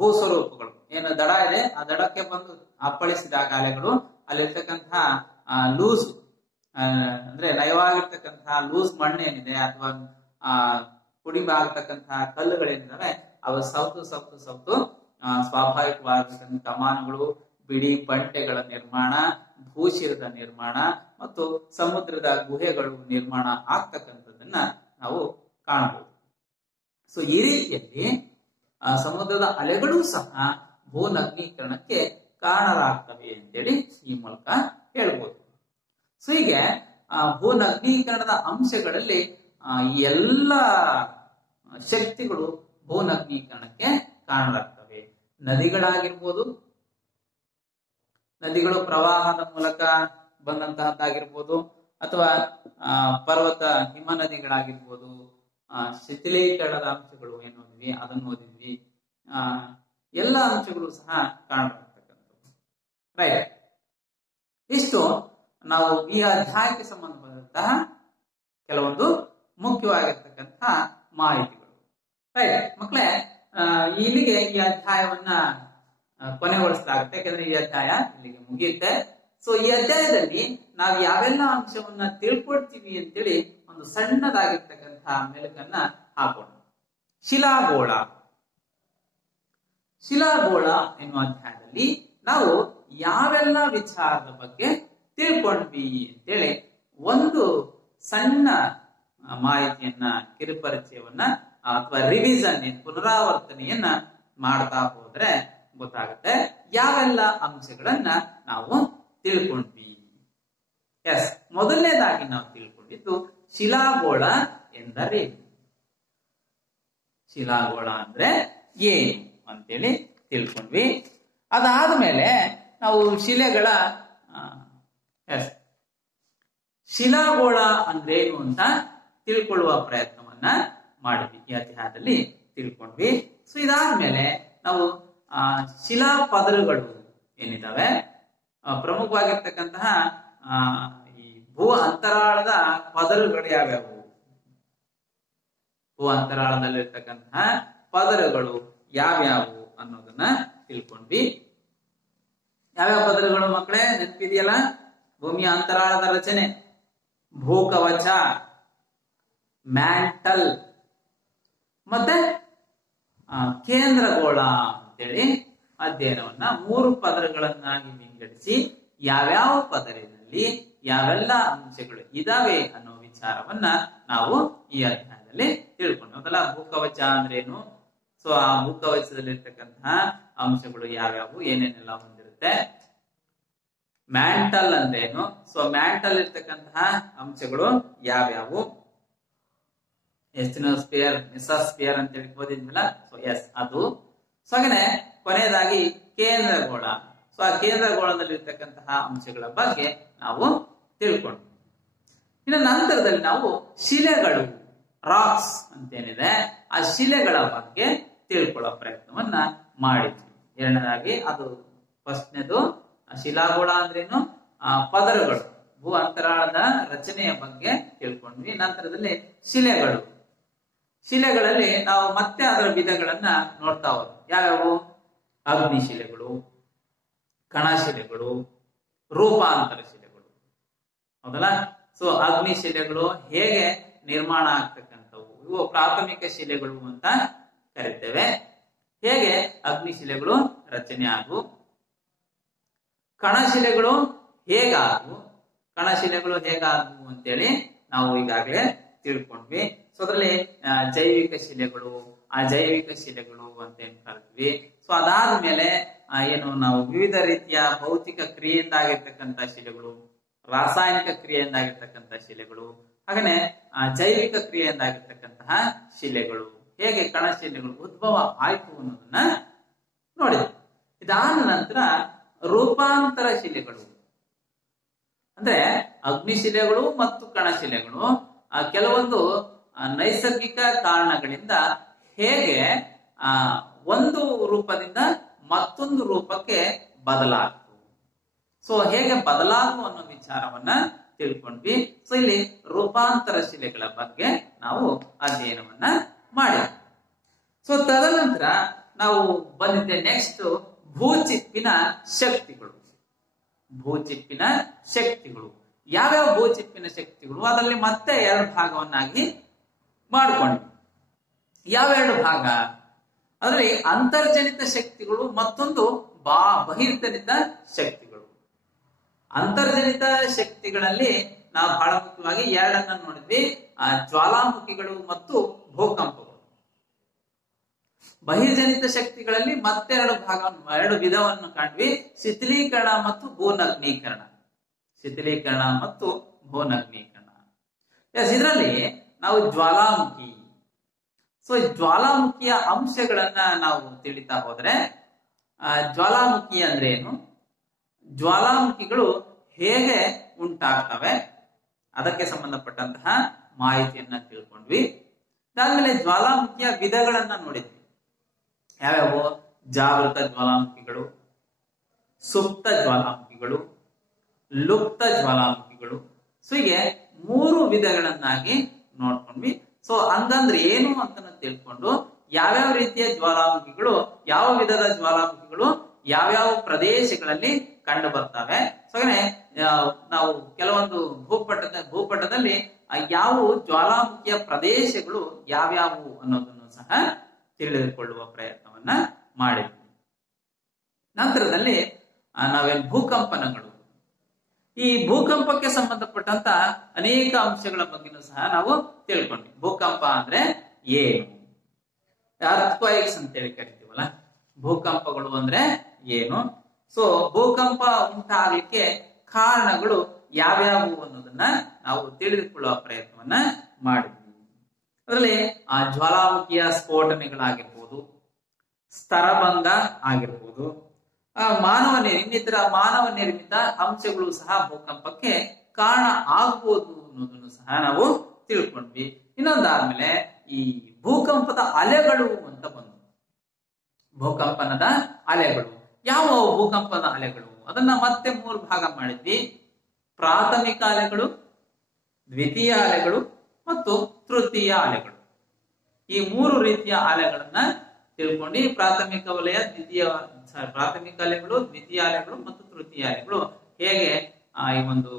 ಭೂಸ್ವರೂಪಗಳು ಏನು ದಡ ಇದೆ, ಆ ದಡಕ್ಕೆ ಬಂದು ಅಪ್ಪಳಿಸಿದಾಗ ಅಲೆಗಳು ಅಲ್ಲಿರ್ತಕ್ಕಂತಹ ಲೂಸ್ ಅಂದ್ರೆ ನಯವಾಗಿರ್ತಕ್ಕಂತಹ ಲೂಸ್ ಮಣ್ಣು ಏನಿದೆ ಅಥವಾ ಪುಡಿ ಆಗ್ತಕ್ಕಂತಹ ಕಲ್ಲುಗಳೇನಿದಾವೆ ಅವು ಸೌತು ಸ್ವಾಭಾವಿಕವಾಗಿರ್ತಕ್ಕಂಥ ಕಮಾನುಗಳು, ಬಿಡಿ ಬಂಡೆಗಳ ನಿರ್ಮಾಣ, ಭೂಶಿರದ ನಿರ್ಮಾಣ ಮತ್ತು ಸಮುದ್ರದ ಗುಹೆಗಳು ನಿರ್ಮಾಣ ಆಗ್ತಕ್ಕಂಥದ್ದನ್ನ ನಾವು ಕಾಣಬಹುದು. ಸೊ ಈ ರೀತಿಯಲ್ಲಿ ಸಮುದ್ರದ ಅಲೆಗಳು ಸಹ ಭೂನಗ್ನೀಕರಣಕ್ಕೆ ಕಾರಣರಾಗ್ತವೆ ಅಂತೇಳಿ ಈ ಮೂಲಕ ಹೇಳ್ಬೋದು. ಸೊ ಹೀಗೆ ಭೂನಗ್ನೀಕರಣದ ಅಂಶಗಳಲ್ಲಿ ಈ ಎಲ್ಲ ಶಕ್ತಿಗಳು ಭೂನಗ್ನೀಕರಣಕ್ಕೆ ಕಾರಣರಾಗ್ತವೆ. ನದಿಗಳಾಗಿರ್ಬೋದು, ನದಿಗಳು ಪ್ರವಾಹದ ಮೂಲಕ ಬಂದಂತಹದ್ದಾಗಿರ್ಬೋದು, ಅಥವಾ ಪರ್ವತ ಹಿಮ ನದಿಗಳಾಗಿರ್ಬೋದು, ಶಿಥಿಲೀಕರಣದ ಅಂಶಗಳು ಏನು ಓದಿದ್ವಿ ಅದನ್ನು ಓದಿದ್ವಿ. ಎಲ್ಲ ಅಂಶಗಳು ಸಹ ಕಾಣಬರ್ತಕ್ಕಂಥದ್ದು. ರೈಟ್, ಇಷ್ಟು ನಾವು ಈ ಅಧ್ಯಾಯಕ್ಕೆ ಸಂಬಂಧಪಟ್ಟಂತಹ ಕೆಲವೊಂದು ಮುಖ್ಯವಾಗಿರ್ತಕ್ಕಂತಹ ಮಾಹಿತಿಗಳು. ರೈಟ್ ಮಕ್ಕಳೇ, ಇಲ್ಲಿಗೆ ಈ ಅಧ್ಯಾಯವನ್ನ ಕೊನೆಗೊಳಿಸಲಾಗುತ್ತೆ. ಯಾಕಂದ್ರೆ ಈ ಅಧ್ಯಾಯ ಇಲ್ಲಿಗೆ ಮುಗಿಯುತ್ತೆ. ಸೊ ಈ ಅಧ್ಯಾಯದಲ್ಲಿ ನಾವು ಯಾವೆಲ್ಲ ಅಂಶವನ್ನ ತಿಳ್ಕೊಳ್ತೀವಿ ಅಂತೇಳಿ ಒಂದು ಸಣ್ಣದಾಗಿರ್ತಕ್ಕಂತಹ ಮೆಲುಕನ್ನ ಹಾಕೋಣ. ಶಿಲಾಗೋಳ. ಶಿಲಾಗೋಳ ಎನ್ನುವ ಅಧ್ಯಾಯದಲ್ಲಿ ನಾವು ಯಾವೆಲ್ಲ ವಿಚಾರದ ಬಗ್ಗೆ ತಿಳ್ಕೊಂಡ್ವಿ ಅಂತೇಳಿ ಒಂದು ಸಣ್ಣ ಮಾಹಿತಿಯನ್ನ, ಕಿರುಪರಿಚಯವನ್ನ ಅಥವಾ ರಿವಿಷನ್, ಪುನರಾವರ್ತನೆಯನ್ನ ಮಾಡ್ತಾ ಹೋದ್ರೆ ಗೊತ್ತಾಗುತ್ತೆ ಯಾವೆಲ್ಲ ಅಂಶಗಳನ್ನ ನಾವು ತಿಳ್ಕೊಂಡ್ವಿ. ಎಸ್, ಮೊದಲನೇದಾಗಿ ನಾವು ತಿಳ್ಕೊಂಡಿದ್ದು ಶಿಲಾಗೋಳ ಎಂದರೇನು, ಶಿಲಾಗೋಳ ಅಂದ್ರೆ ಏನು ಅಂತೇಳಿ ತಿಳ್ಕೊಂಡ್ವಿ. ಅದಾದ್ಮೇಲೆ ನಾವು ಶಿಲೆಗಳ ಶಿಲಾಗೋಳ ಅಂದ್ರೇನು ಅಂತ ತಿಳ್ಕೊಳ್ಳುವ ಪ್ರಯತ್ನವನ್ನ ಮಾಡಿದ್ವಿ, ಈ ಅಧ್ಯಾಯದಲ್ಲಿ ತಿಳ್ಕೊಂಡ್ವಿ. ಸೊ ಇದಾದ್ಮೇಲೆ ನಾವು ಶಿಲಾ ಪದರುಗಳು ಏನಿದಾವೆ, ಪ್ರಮುಖವಾಗಿರ್ತಕ್ಕಂತಹ ಈ ಭೂ ಅಂತರಾಳದ ಪದರುಗಳು ಯಾವ್ಯಾವು, ಭೂ ಅಂತರಾಳದಲ್ಲಿರ್ತಕ್ಕಂತಹ ಪದರುಗಳು ಯಾವ್ಯಾವು ಅನ್ನೋದನ್ನ ತಿಳ್ಕೊಂಡ್ವಿ. ಯಾವ್ಯಾವ ಪದರುಗಳು ಮಕ್ಕಳೇ ನೆನಪಿದೆಯಲ್ಲ? ಭೂಮಿಯ ಅಂತರಾಳದ ರಚನೆ, ಭೂಕವಚ, ಮ್ಯಾಂಟಲ್ ಮತ್ತೆ ಕೇಂದ್ರಗೋಳ ಅಂತೇಳಿ ಅಧ್ಯಯನವನ್ನ 3 ಪದರಗಳನ್ನಾಗಿ ವಿಂಗಡಿಸಿ ಯಾವ್ಯಾವ ಪದರಿನಲ್ಲಿ ಯಾವೆಲ್ಲ ಅಂಶಗಳು ಇದಾವೆ ಅನ್ನೋ ವಿಚಾರವನ್ನ ನಾವು ಈ ಅಧ್ಯಾಯದಲ್ಲಿ ತಿಳ್ಕೊಂಡು ಮೊದಲ ಭೂಕವಚ ಅಂದ್ರೇನು, ಸೊ ಆ ಭೂಕವಚದಲ್ಲಿರ್ತಕ್ಕಂತಹ ಅಂಶಗಳು ಯಾವ್ಯಾವು, ಏನೇನೆಲ್ಲ ಹೊಂದಿರುತ್ತೆ. ಮ್ಯಾಂಟಲ್ ಅಂದ್ರೇನು, ಸೊ ಮ್ಯಾಂಟಲ್ ಇರ್ತಕ್ಕಂತಹ ಅಂಶಗಳು ಯಾವ್ಯಾವು. ಎಸ್ಟಿನೋಸ್ಫಿಯರ್, ಮೆಸೋಸ್ಫಿಯರ್ ಅಂತ ಹೇಳಿ ಓದಿದ್ವಲ್ಲ, ಸೊ ಎಸ್ ಅದು. ಸೊ ಹಾಗೆ ಕೊನೆಯದಾಗಿ ಕೇಂದ್ರಗೋಳ, ಸೊ ಆ ಕೇಂದ್ರಗೋಳದಲ್ಲಿರ್ತಕ್ಕಂತಹ ಅಂಶಗಳ ಬಗ್ಗೆ ನಾವು ತಿಳ್ಕೊಂಡ್ವಿ. ಇನ್ನು ನಂತರದಲ್ಲಿ ನಾವು ಶಿಲೆಗಳು, ರಾಕ್ಸ್ ಅಂತೇನಿದೆ, ಆ ಶಿಲೆಗಳ ಬಗ್ಗೆ ತಿಳ್ಕೊಳ್ಳೋ ಪ್ರಯತ್ನವನ್ನ ಮಾಡಿದ್ವಿ. ಎರಡನೇದಾಗಿ ಅದು ಫಸ್ಟ್ನೇದು ಶಿಲಾಗೋಳ ಅಂದ್ರೇನು, ಪದರಗಳು, ಭೂ ಅಂತರಾಳದ ರಚನೆಯ ಬಗ್ಗೆ ತಿಳ್ಕೊಂಡ್ವಿ. ನಂತರದಲ್ಲಿ ಶಿಲೆಗಳು, ಶಿಲೆಗಳಲ್ಲಿ ನಾವು ಮತ್ತೆ ಅದರ ವಿಧಗಳನ್ನ ನೋಡ್ತಾ ಹೋದ್ವಿ. ಯಾವ್ಯಾವು? ಅಗ್ನಿಶಿಲೆಗಳು, ಕಣಶಿಲೆಗಳು, ರೂಪಾಂತರ ಶಿಲೆಗಳು, ಹೌದಲ್ಲ? ಸೊ ಅಗ್ನಿಶಿಲೆಗಳು ಹೇಗೆ ನಿರ್ಮಾಣ ಆಗ್ತಕ್ಕಂಥವು, ಇವು ಪ್ರಾಥಮಿಕ ಶಿಲೆಗಳು ಅಂತ ಕರಿತೇವೆ. ಹೇಗೆ ಅಗ್ನಿಶಿಲೆಗಳು ರಚನೆ ಆಗು, ಕಣಶಿಲೆಗಳು ಹೇಗಾಗು, ಕಣಶಿಲೆಗಳು ಹೇಗಾಗು ಅಂತೇಳಿ ನಾವು ಈಗಾಗಲೇ ತಿಳ್ಕೊಂಡ್ವಿ. ಸೊ ಅದರಲ್ಲಿ ಜೈವಿಕ ಶಿಲೆಗಳು, ಅಜೈವಿಕ ಶಿಲೆಗಳು ಅಂತ ಏನ್ ಕರಿತೀವಿ. ಸೊ ಅದಾದ್ಮೇಲೆ ಏನು ನಾವು ವಿವಿಧ ರೀತಿಯ ಭೌತಿಕ ಕ್ರಿಯೆಯಿಂದ ಆಗಿರ್ತಕ್ಕಂಥ ಶಿಲೆಗಳು, ರಾಸಾಯನಿಕ ಕ್ರಿಯೆಯಿಂದಾಗಿರ್ತಕ್ಕಂಥ ಶಿಲೆಗಳು, ಹಾಗೇನೆ ಜೈವಿಕ ಕ್ರಿಯೆಯಿಂದಾಗಿರ್ತಕ್ಕಂತಹ ಶಿಲೆಗಳು, ಹೇಗೆ ಕಣಶಿಲೆಗಳು ಉದ್ಭವ ಆಯ್ತು ಅನ್ನೋದನ್ನ ನೋಡಿದ್ವಿ. ಇದಾದ ನಂತರ ರೂಪಾಂತರ ಶಿಲೆಗಳು ಅಂದ್ರೆ ಅಗ್ನಿಶಿಲೆಗಳು ಮತ್ತು ಕಣಶಿಲೆಗಳು ಕೆಲವೊಂದು ನೈಸರ್ಗಿಕ ಕಾರಣಗಳಿಂದ ಹೇಗೆ ಒಂದು ರೂಪದಿಂದ ಮತ್ತೊಂದು ರೂಪಕ್ಕೆ ಬದಲಾಗ್ತವು, ಸೊ ಹೇಗೆ ಬದಲಾಗು ಅನ್ನೋ ವಿಚಾರವನ್ನ ತಿಳ್ಕೊಂಡ್ವಿ. ಸೊ ಇಲ್ಲಿ ರೂಪಾಂತರ ಶಿಲೆಗಳ ಬಗ್ಗೆ ನಾವು ಅಧ್ಯಯನವನ್ನ ಮಾಡಿದ್ವಿ. ಸೊ ತದನಂತರ ನಾವು ಬಂದಿದ್ದೆ ನೆಕ್ಸ್ಟ್ ಭೂಚಿಪ್ಪಿನ ಶಕ್ತಿಗಳು. ಭೂಚಿಪ್ಪಿನ ಶಕ್ತಿಗಳು ಯಾವ್ಯಾವ ಭೂಚಿಪ್ಪಿನ ಶಕ್ತಿಗಳು, ಅದರಲ್ಲಿ ಮತ್ತೆ 2 ಭಾಗವನ್ನಾಗಿ ಮಾಡಿಕೊಂಡ್ವಿ. ಯಾವೆರಡು ಭಾಗ? ಅದರಲ್ಲಿ ಅಂತರ್ಜನಿತ ಶಕ್ತಿಗಳು ಮತ್ತೊಂದು ಬಹಿರ್ಜನಿತ ಶಕ್ತಿಗಳು. ಅಂತರ್ಜನಿತ ಶಕ್ತಿಗಳಲ್ಲಿ ನಾವು ಬಹಳ ಮುಖ್ಯವಾಗಿ 2 ನೋಡಿದ್ವಿ, ಜ್ವಾಲಾಮುಖಿಗಳು ಮತ್ತು ಭೂಕಂಪಗಳು. ಬಹಿರ್ಜನಿತ ಶಕ್ತಿಗಳಲ್ಲಿ ಮತ್ತೆ 2 ವಿಧವನ್ನು ಕಂಡ್ವಿ, ಶಿಥಿಲೀಕರಣ ಮತ್ತು ಭೂನಗ್ನೀಕರಣ. ಶಿಥಿಲೀಕರಣ ಮತ್ತು ಭೂನಗ್ನೀಕರಣ. ಇದರಲ್ಲಿ ನಾವು ಜ್ವಾಲಾಮುಖಿ, ಸೊ ಜ್ವಾಲಾಮುಖಿಯ ಅಂಶಗಳನ್ನ ನಾವು ತಿಳಿತಾ ಹೋದ್ರೆ, ಜ್ವಾಲಾಮುಖಿ ಅಂದ್ರೆ ಏನು, ಜ್ವಾಲಾಮುಖಿಗಳು ಹೇಗೆ ಉಂಟಾಗ್ತವೆ, ಅದಕ್ಕೆ ಸಂಬಂಧಪಟ್ಟಂತಹ ಮಾಹಿತಿಯನ್ನ ತಿಳ್ಕೊಂಡ್ವಿ. ಅದಾದ್ಮೇಲೆ ಜ್ವಾಲಾಮುಖಿಯ ವಿಧಗಳನ್ನ ನೋಡಿದ್ವಿ. ಯಾವ್ಯಾವು? ಜಾಗೃತ ಜ್ವಾಲಾಮುಖಿಗಳು, ಸುಪ್ತ ಜ್ವಾಲಾಮುಖಿಗಳು, ಲುಪ್ತ ಜ್ವಾಲಾಮುಖಿಗಳು. ಸೊ ಹೀಗೆ 3 ವಿಧಗಳನ್ನಾಗಿ ನೋಡ್ಕೊಂಡ್ವಿ. ಸೊ ಹಂಗಂದ್ರೆ ಏನು ಅಂತ ತಿಳ್ಕೊಂಡು ಯಾವ್ಯಾವ ರೀತಿಯ ಜ್ವಾಲಾಮುಖಿಗಳು, ಯಾವ ವಿಧದ ಜ್ವಾಲಾಮುಖಿಗಳು ಯಾವ್ಯಾವ ಪ್ರದೇಶಗಳಲ್ಲಿ ಕಂಡು ಬರ್ತವೆ. ಸೊ ನಾವು ಕೆಲವೊಂದು ಭೂಪಟದಲ್ಲಿ ಯಾವ ಜ್ವಾಲಾಮುಖಿಯ ಪ್ರದೇಶಗಳು ಯಾವ್ಯಾವು ಅನ್ನೋದನ್ನು ಸಹ ತಿಳಿದುಕೊಳ್ಳುವ ಪ್ರಯತ್ನವನ್ನ ಮಾಡಿದ್ವಿ. ನಂತರದಲ್ಲಿ ನಾವೇನು ಭೂಕಂಪನಗಳು, ಈ ಭೂಕಂಪಕ್ಕೆ ಸಂಬಂಧಪಟ್ಟಂತ ಅನೇಕ ಅಂಶಗಳ ಬಗ್ಗೆನೂ ಸಹ ನಾವು ತಿಳ್ಕೊಂಡ್ವಿ. ಭೂಕಂಪ ಅಂದ್ರೆ ಏನು, ಅರ್ಥಕ್ವೈಕ್ಸ್ ಅಂತೇಳಿ ಕರಿತೀವಲ್ಲ, ಭೂಕಂಪಗಳು ಅಂದ್ರೆ ಏನು, ಸೊ ಭೂಕಂಪ ಉಂಟಾಗಲಿಕ್ಕೆ ಕಾರಣಗಳು ಯಾವ್ಯಾವು ಅನ್ನೋದನ್ನ ನಾವು ತಿಳಿದುಕೊಳ್ಳುವ ಪ್ರಯತ್ನವನ್ನ ಮಾಡಿದ್ವಿ. ಅದರಲ್ಲಿ ಆ ಜ್ವಾಲಾಮುಖಿಯ ಸ್ಫೋಟನೆಗಳಾಗಿರ್ಬೋದು, ಸ್ತರಭಂಗ ಆಗಿರ್ಬೋದು, ಇನ್ನಿತರ ಮಾನವ ನಿರ್ಮಿತ ಅಂಶಗಳು ಸಹ ಭೂಕಂಪಕ್ಕೆ ಕಾರಣ ಆಗ್ಬೋದು ಅನ್ನೋದನ್ನು ಸಹ ನಾವು ತಿಳ್ಕೊಂಡ್ವಿ. ಇನ್ನೊಂದಾದ್ಮೇಲೆ ಈ ಭೂಕಂಪದ ಅಲೆಗಳು ಅಂತ ಬಂದು, ಭೂಕಂಪನದ ಅಲೆಗಳು ಯಾವ ಭೂಕಂಪದ ಅಲೆಗಳು, ಅದನ್ನ ಮತ್ತೆ 3 ಭಾಗ ಮಾಡಿದ್ವಿ. ಪ್ರಾಥಮಿಕ ಅಲೆಗಳು, ದ್ವಿತೀಯ ಅಲೆಗಳು ಮತ್ತು ತೃತೀಯ ಅಲೆಗಳು. ಈ 3 ರೀತಿಯ ಅಲೆಗಳನ್ನ ತಿಳ್ಕೊಂಡು ಪ್ರಾಥಮಿಕ ಅಲೆಗಳು, ದ್ವಿತೀಯ ಅಲೆಗಳು ಮತ್ತು ತೃತೀಯ ಅಲೆಗಳು ಹೇಗೆ ಈ ಒಂದು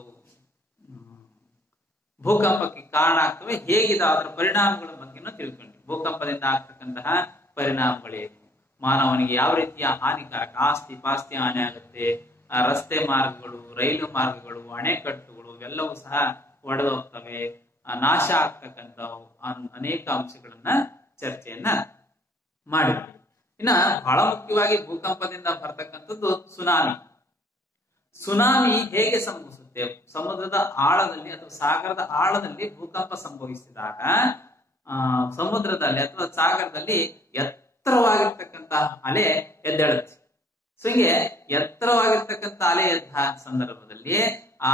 ಭೂಕಂಪಕ್ಕೆ ಕಾರಣ ಆಗ್ತವೆ, ಹೇಗಿದೆ ಅದರ ಪರಿಣಾಮಗಳ ಬಗ್ಗೆನೂ ತಿಳ್ಕೊಂಡ್ವಿ. ಭೂಕಂಪದಿಂದ ಆಗ್ತಕ್ಕಂತಹ ಪರಿಣಾಮಗಳೇನು, ಮಾನವನಿಗೆ ಯಾವ ರೀತಿಯ ಹಾನಿಕಾರಕ ಆಸ್ತಿ ಪಾಸ್ತಿ ಹಾನಿ ಆಗುತ್ತೆ, ರಸ್ತೆ ಮಾರ್ಗಗಳು, ರೈಲು ಮಾರ್ಗಗಳು, ಅಣೆಕಟ್ಟುಗಳು ಇವೆಲ್ಲವೂ ಸಹ ಒಡೆದೋಗ್ತವೆ, ನಾಶ ಆಗ್ತಕ್ಕಂಥವು ಅನೇಕ ಅಂಶಗಳನ್ನ ಚರ್ಚೆಯನ್ನ ಮಾಡಿದ್ವಿ. ಇನ್ನ ಬಹಳ ಮುಖ್ಯವಾಗಿ ಭೂಕಂಪದಿಂದ ಬರ್ತಕ್ಕಂಥದ್ದು ಸುನಾಮಿ ಹೇಗೆ ಸಂಭವಿಸುತ್ತೆ? ಸಮುದ್ರದ ಆಳದಲ್ಲಿ ಅಥವಾ ಸಾಗರದ ಆಳದಲ್ಲಿ ಭೂಕಂಪ ಸಂಭವಿಸಿದಾಗ ಸಮುದ್ರದಲ್ಲಿ ಅಥವಾ ಸಾಗರದಲ್ಲಿ ಎತ್ತರವಾಗಿರ್ತಕ್ಕಂತಹ ಅಲೆ ಎದ್ದೇಳುತ್ತೆ. ಸೊ ಹೀಗೆ ಎತ್ತರವಾಗಿರ್ತಕ್ಕಂಥ ಅಲೆ ಎದ್ದ ಸಂದರ್ಭದಲ್ಲಿ ಆ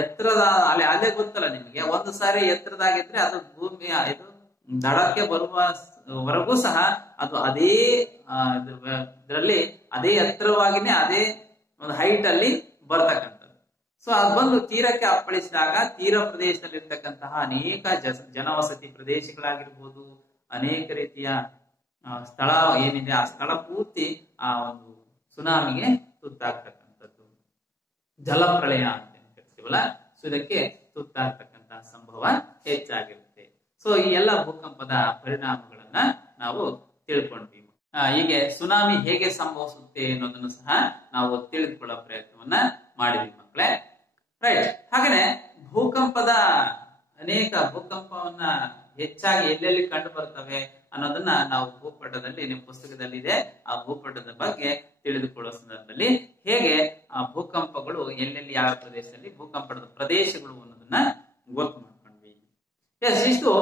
ಎತ್ತರದ ಅಲೆ ಗೊತ್ತಲ್ಲ ನಿಮಗೆ, ಒಂದು ಸಾರಿ ಎತ್ತರದಾಗಿದ್ರೆ ಅದು ಭೂಮಿಯ ಇದು ದಡಕ್ಕೆ ಬರುವವರೆಗೂ ಸಹ ಅದು ಅದೇ ಇದರಲ್ಲಿ ಅದೇ ಎತ್ತರವಾಗಿನೇ ಅದೇ ಒಂದು ಹೈಟ್ ಅಲ್ಲಿ ಬರ್ತಕ್ಕಂಥದ್ದು. ಸೊ ಅದು ಬಂದು ತೀರಕ್ಕೆ ಅಪ್ಪಳಿಸಿದಾಗ ತೀರ ಪ್ರದೇಶದಲ್ಲಿ ಇರ್ತಕ್ಕಂತಹ ಅನೇಕ ಜನವಸತಿ ಪ್ರದೇಶಗಳಾಗಿರ್ಬೋದು, ಅನೇಕ ರೀತಿಯ ಸ್ಥಳ ಏನಿದೆ ಆ ಸ್ಥಳ ಪೂರ್ತಿ ಆ ಒಂದು ಸುನಾಮಿಗೆ ತುತ್ತಾಗ್ತಕ್ಕಂಥದ್ದು, ಜಲಪ್ರಳಯ ಅಂತ ಕರಿತೀವಲ್ಲ, ಸೊ ಇದಕ್ಕೆ ತುತ್ತಾಗ್ತಕ್ಕಂತಹ ಸಂಭವ ಹೆಚ್ಚಾಗಿರುತ್ತೆ. ಸೊ ಈ ಎಲ್ಲ ಭೂಕಂಪದ ಪರಿಣಾಮಗಳನ್ನ ನಾವು ತಿಳ್ಕೊಂಡ್ವಿ. ಹೀಗೆ ಸುನಾಮಿ ಹೇಗೆ ಸಂಭವಿಸುತ್ತೆ ಅನ್ನೋದನ್ನು ಸಹ ನಾವು ತಿಳಿದುಕೊಳ್ಳೋ ಪ್ರಯತ್ನವನ್ನ ಮಾಡಿದ್ವಿ ಮಕ್ಕಳೇ. ರೈಟ್. ಹಾಗೇನೆ ಭೂಕಂಪವನ್ನ ಹೆಚ್ಚಾಗಿ ಎಲ್ಲೆಲ್ಲಿ ಕಂಡು ಬರ್ತವೆ ಅನ್ನೋದನ್ನ ನಾವು ಭೂಪಟದಲ್ಲಿ, ನಿಮ್ಮ ಪುಸ್ತಕದಲ್ಲಿ ಇದೆ, ಆ ಭೂಪಟದ ಬಗ್ಗೆ ತಿಳಿದುಕೊಳ್ಳುವ ಸಂದರ್ಭದಲ್ಲಿ ಹೇಗೆ ಆ ಭೂಕಂಪಗಳು ಎಲ್ಲೆಲ್ಲಿ ಯಾವ ಪ್ರದೇಶದಲ್ಲಿ ಭೂಕಂಪದ ಪ್ರದೇಶಗಳು ಅನ್ನೋದನ್ನ ಗೊತ್ತು ಮಾಡ್ಕೊಂಡ್ವಿ. ಇಷ್ಟು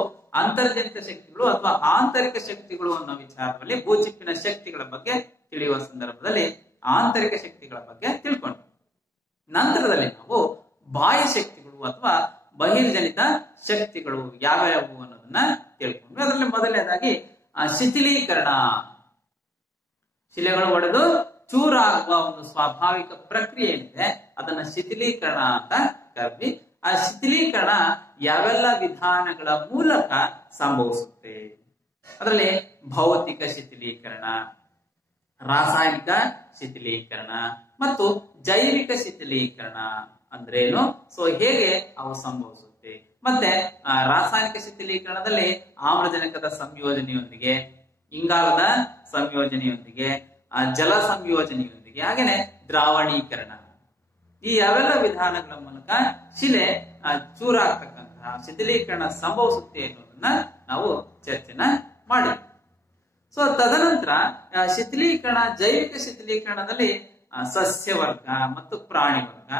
ಅಂತರ್ಜನಿತ ಶಕ್ತಿಗಳು ಅಥವಾ ಆಂತರಿಕ ಶಕ್ತಿಗಳು ಅನ್ನೋ ವಿಚಾರದಲ್ಲಿ ಭೂಚಿಪ್ಪಿನ ಶಕ್ತಿಗಳ ಬಗ್ಗೆ ತಿಳಿಯುವ ಸಂದರ್ಭದಲ್ಲಿ ಆಂತರಿಕ ಶಕ್ತಿಗಳ ಬಗ್ಗೆ ತಿಳ್ಕೊಂಡ್ವಿ. ನಂತರದಲ್ಲಿ ನಾವು ಬಾಹ್ಯ ಶಕ್ತಿಗಳು ಅಥವಾ ಬಹಿರ್ಜನಿತ ಶಕ್ತಿಗಳು ಯಾವ್ಯಾವು ಅನ್ನೋದನ್ನ ತಿಳ್ಕೊಂಡ್ವಿ. ಅದರಲ್ಲಿ ಮೊದಲನೇದಾಗಿ ಶಿಥಿಲೀಕರಣ, ಶಿಲೆಗಳು ಒಡೆದು ಚೂರಾಗುವ ಒಂದು ಸ್ವಾಭಾವಿಕ ಪ್ರಕ್ರಿಯೆ ಏನಿದೆ ಅದನ್ನ ಶಿಥಿಲೀಕರಣ ಅಂತ ಕರೆದ್ವಿ. ಆ ಶಿಥಿಲೀಕರಣ ಯಾವೆಲ್ಲ ವಿಧಾನಗಳ ಮೂಲಕ ಸಂಭವಿಸುತ್ತೆ? ಅದರಲ್ಲಿ ಭೌತಿಕ ಶಿಥಿಲೀಕರಣ, ರಾಸಾಯನಿಕ ಶಿಥಿಲೀಕರಣ ಮತ್ತು ಜೈವಿಕ ಶಿಥಿಲೀಕರಣ ಅಂದ್ರೇನು, ಸೊ ಹೇಗೆ ಅವು ಸಂಭವಿಸುತ್ತೆ. ಮತ್ತೆ ರಾಸಾಯನಿಕ ಶಿಥಿಲೀಕರಣದಲ್ಲಿ ಆಮ್ಲಜನಕದ ಸಂಯೋಜನೆಯೊಂದಿಗೆ, ಇಂಗಾಲದ ಸಂಯೋಜನೆಯೊಂದಿಗೆ, ಜಲ ಸಂಯೋಜನೆಯೊಂದಿಗೆ, ಹಾಗೇನೆ ದ್ರಾವಣೀಕರಣ, ಈ ಯಾವೆಲ್ಲ ವಿಧಾನಗಳ ಮೂಲಕ ಶಿಲೆ ಚೂರಾಗ್ತಕ್ಕಂತಹ ಶಿಥಿಲೀಕರಣ ಸಂಭವಿಸುತ್ತೆ ಅನ್ನೋದನ್ನ ನಾವು ಚರ್ಚೆನ ಮಾಡಿದ್ವಿ. ಸೊ ತದನಂತರ ಶಿಥಿಲೀಕರಣ, ಜೈವಿಕ ಶಿಥಿಲೀಕರಣದಲ್ಲಿ ಸಸ್ಯವರ್ಗ ಮತ್ತು ಪ್ರಾಣಿ ವರ್ಗ,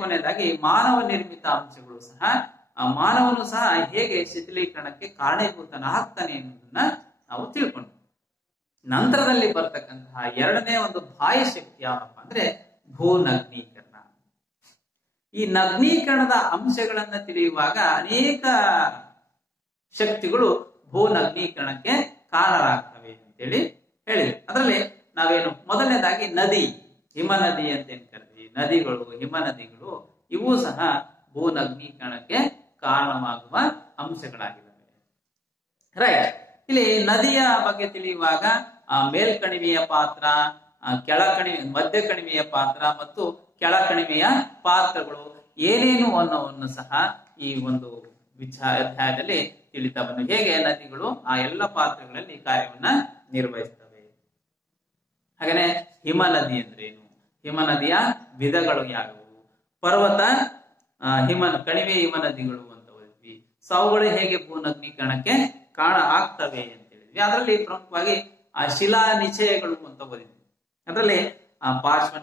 ಕೊನೆಯದಾಗಿ ಮಾನವ ನಿರ್ಮಿತ ಅಂಶಗಳು ಸಹ, ಮಾನವನು ಸಹ ಹೇಗೆ ಶಿಥಿಲೀಕರಣಕ್ಕೆ ಕಾರಣೀಭೂತನಾಗ್ತಾನೆ ಅನ್ನೋದನ್ನ ನಾವು ತಿಳ್ಕೊಂಡ್ವಿ. ನಂತರದಲ್ಲಿ ಬರ್ತಕ್ಕಂತಹ ಎರಡನೇ ಒಂದು ಬಾಹ್ಯ ಶಕ್ತಿ ಯಾವಪ್ಪ ಅಂದ್ರೆ ಭೂನಗ್ನೀಕರಣ. ಈ ನಗ್ನೀಕರಣದ ಅಂಶಗಳನ್ನ ತಿಳಿಯುವಾಗ ಅನೇಕ ಶಕ್ತಿಗಳು ಭೂನಗ್ನೀಕರಣಕ್ಕೆ ಕಾರಣರಾಗ್ತವೆ ಅಂತೇಳಿ ಹೇಳಿದೆ. ಅದರಲ್ಲಿ ನಾವೇನು ಮೊದಲನೇದಾಗಿ ನದಿ, ಹಿಮ ನದಿ ಅಂತ ಏನ್ ಕರಿತೀವಿ, ನದಿಗಳು, ಹಿಮ ನದಿಗಳು ಇವು ಸಹ ಭೂನಗ್ನೀಕರಣಕ್ಕೆ ಕಾರಣವಾಗುವ ಅಂಶಗಳಾಗಿದ್ದಾವೆ. ರೈಟ್. ಇಲ್ಲಿ ನದಿಯ ಬಗ್ಗೆ ತಿಳಿಯುವಾಗ ಮೇಲ್ಕಣಿವೆಯ ಪಾತ್ರ, ಮಧ್ಯ ಕಣಿವೆಯ ಪಾತ್ರ ಮತ್ತು ಕೆಳಕಣಿವೆಯ ಪಾತ್ರಗಳು ಏನೇನು ಅನ್ನೋವನ್ನು ಸಹ ಈ ಒಂದು ಅಧ್ಯಾಯದಲ್ಲಿ ತಿಳಿತಾ ಬಂದು ಹೇಗೆ ನದಿಗಳು ಆ ಎಲ್ಲ ಪಾತ್ರಗಳಲ್ಲಿ ಕಾರ್ಯವನ್ನ ನಿರ್ವಹಿಸ್ತವೆ. ಹಾಗೇನೆ ಹಿಮ ನದಿ ಅಂದ್ರೇನು, ಹಿಮ ನದಿಯ ವಿಧಗಳು ಯಾವುವು, ಪರ್ವತ ಕಣಿವೆ ಹಿಮ ನದಿಗಳು ಅಂತ ಓದಿದ್ವಿ. ಸೊ ಅವುಗಳು ಹೇಗೆ ಭೂನಗ್ನೀಕರಣಕ್ಕೆ ಕಾರಣ ಆಗ್ತವೆ ಅಂತ ಹೇಳಿದ್ವಿ. ಅದರಲ್ಲಿ ಪ್ರಮುಖವಾಗಿ ಶಿಲಾ ನಿಚಯಗಳು ಅಂತ ಓದಿದ್ವಿ. ಅದರಲ್ಲಿ ಪಾರ್ಶ್ವ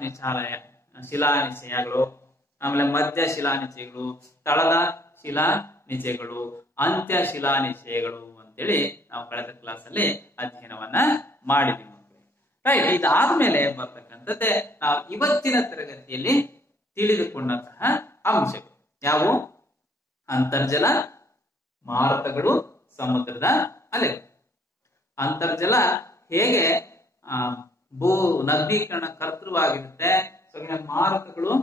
ಶಿಲಾನಿಚಯಗಳು, ಆಮೇಲೆ ಮಧ್ಯ ಶಿಲಾನಿಚಯಗಳು, ತಳದ ಶಿಲಾನಿಚಯಗಳು, ಅಂತ್ಯ ಶಿಲಾನಿಚಯಗಳು ಅಂತೇಳಿ ನಾವು ಕಳೆದ ಕ್ಲಾಸ್ ಅಲ್ಲಿ ಅಧ್ಯಯನವನ್ನ ಮಾಡಿದ್ವಿ. ರೈಟ್. ಇದಾದ್ಮೇಲೆ ಬರ್ತಕ್ಕಂಥದ್ದೇ ನಾವು ಇವತ್ತಿನ ತರಗತಿಯಲ್ಲಿ ತಿಳಿದುಕೊಂಡಂತಹ ಅಂಶಗಳು ಯಾವುವು? ಅಂತರ್ಜಲ, ಮಾರುತಗಳು, ಸಮುದ್ರದ ಅಲೆಗಳು. ಅಂತರ್ಜಲ ಹೇಗೆ ಭೂ ನಗ್ನೀಕರಣ ಕರ್ತೃವಾಗಿರುತ್ತೆ, ಮಾರುತಗಳು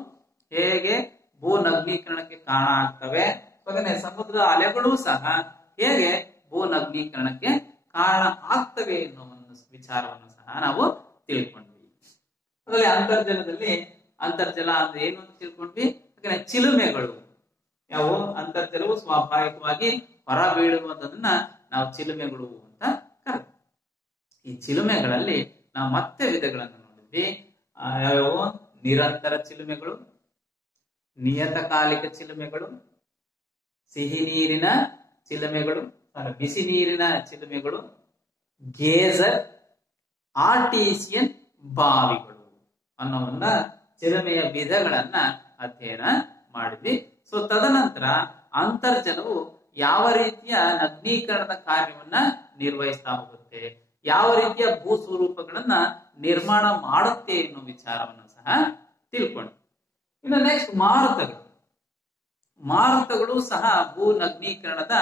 ಹೇಗೆ ಭೂ ನಗ್ನೀಕರಣಕ್ಕೆ ಕಾರಣ ಆಗ್ತವೆ, ಸಮುದ್ರದ ಅಲೆಗಳು ಸಹ ಹೇಗೆ ಭೂ ನಗ್ನೀಕರಣಕ್ಕೆ ಕಾರಣ ಆಗ್ತವೆ ಎನ್ನುವ ವಿಚಾರವನ್ನು ಸಹ ನಾವು ತಿಳ್ಕೊಂಡ್ವಿ. ಅದರಲ್ಲಿ ಅಂತರ್ಜಲ ಅಂದ್ರೆ ಏನು ಅಂತ ತಿಳ್ಕೊಂಡ್ವಿ. ಹಾಗೆ ಚಿಲುಮೆಗಳು ಯಾವುವು? ಅಂತರ್ಜಲವು ಸ್ವಾಭಾವಿಕವಾಗಿ ಹೊರ ಬೀಳುವುದನ್ನ ನಾವು ಚಿಲುಮೆಗಳು ಅಂತ ಕರೆದ್ವಿ. ಈ ಚಿಲುಮೆಗಳಲ್ಲಿ ನಾವು ಮತ್ತೆ ವಿಧಗಳನ್ನು ನೋಡಿದ್ವಿ. ಯಾವ್ಯಾವು? ನಿರಂತರ ಚಿಲುಮೆಗಳು, ನಿಯತಕಾಲಿಕ ಚಿಲುಮೆಗಳು, ಸಿಹಿ ನೀರಿನ ಚಿಲುಮೆಗಳು, ಬಿಸಿ ನೀರಿನ ಚಿಲುಮೆಗಳು, ಗೇಜರ್, ಆರ್ಟಿಸಿಯನ್ ಬಾವಿಗಳು ಅನ್ನೋವನ್ನ ಚಿಲುಮೆಯ ವಿಧಗಳನ್ನ ಅಧ್ಯಯನ ಮಾಡಿದ್ವಿ. ಸೊ ತದನಂತರ ಅಂತರ್ಜಲವು ಯಾವ ರೀತಿಯ ನಗ್ನೀಕರಣದ ಕಾರ್ಯವನ್ನ ನಿರ್ವಹಿಸ್ತಾ ಹೋಗುತ್ತೆ, ಯಾವ ರೀತಿಯ ಭೂ ಸ್ವರೂಪಗಳನ್ನ ನಿರ್ಮಾಣ ಮಾಡುತ್ತೆ ಎನ್ನುವ ವಿಚಾರವನ್ನು ಸಹ ತಿಳ್ಕೊಂಡು ಇನ್ನು ನೆಕ್ಸ್ಟ್ ಮಾರುತಗಳು ಸಹ ಭೂ ನಗ್ನೀಕರಣದ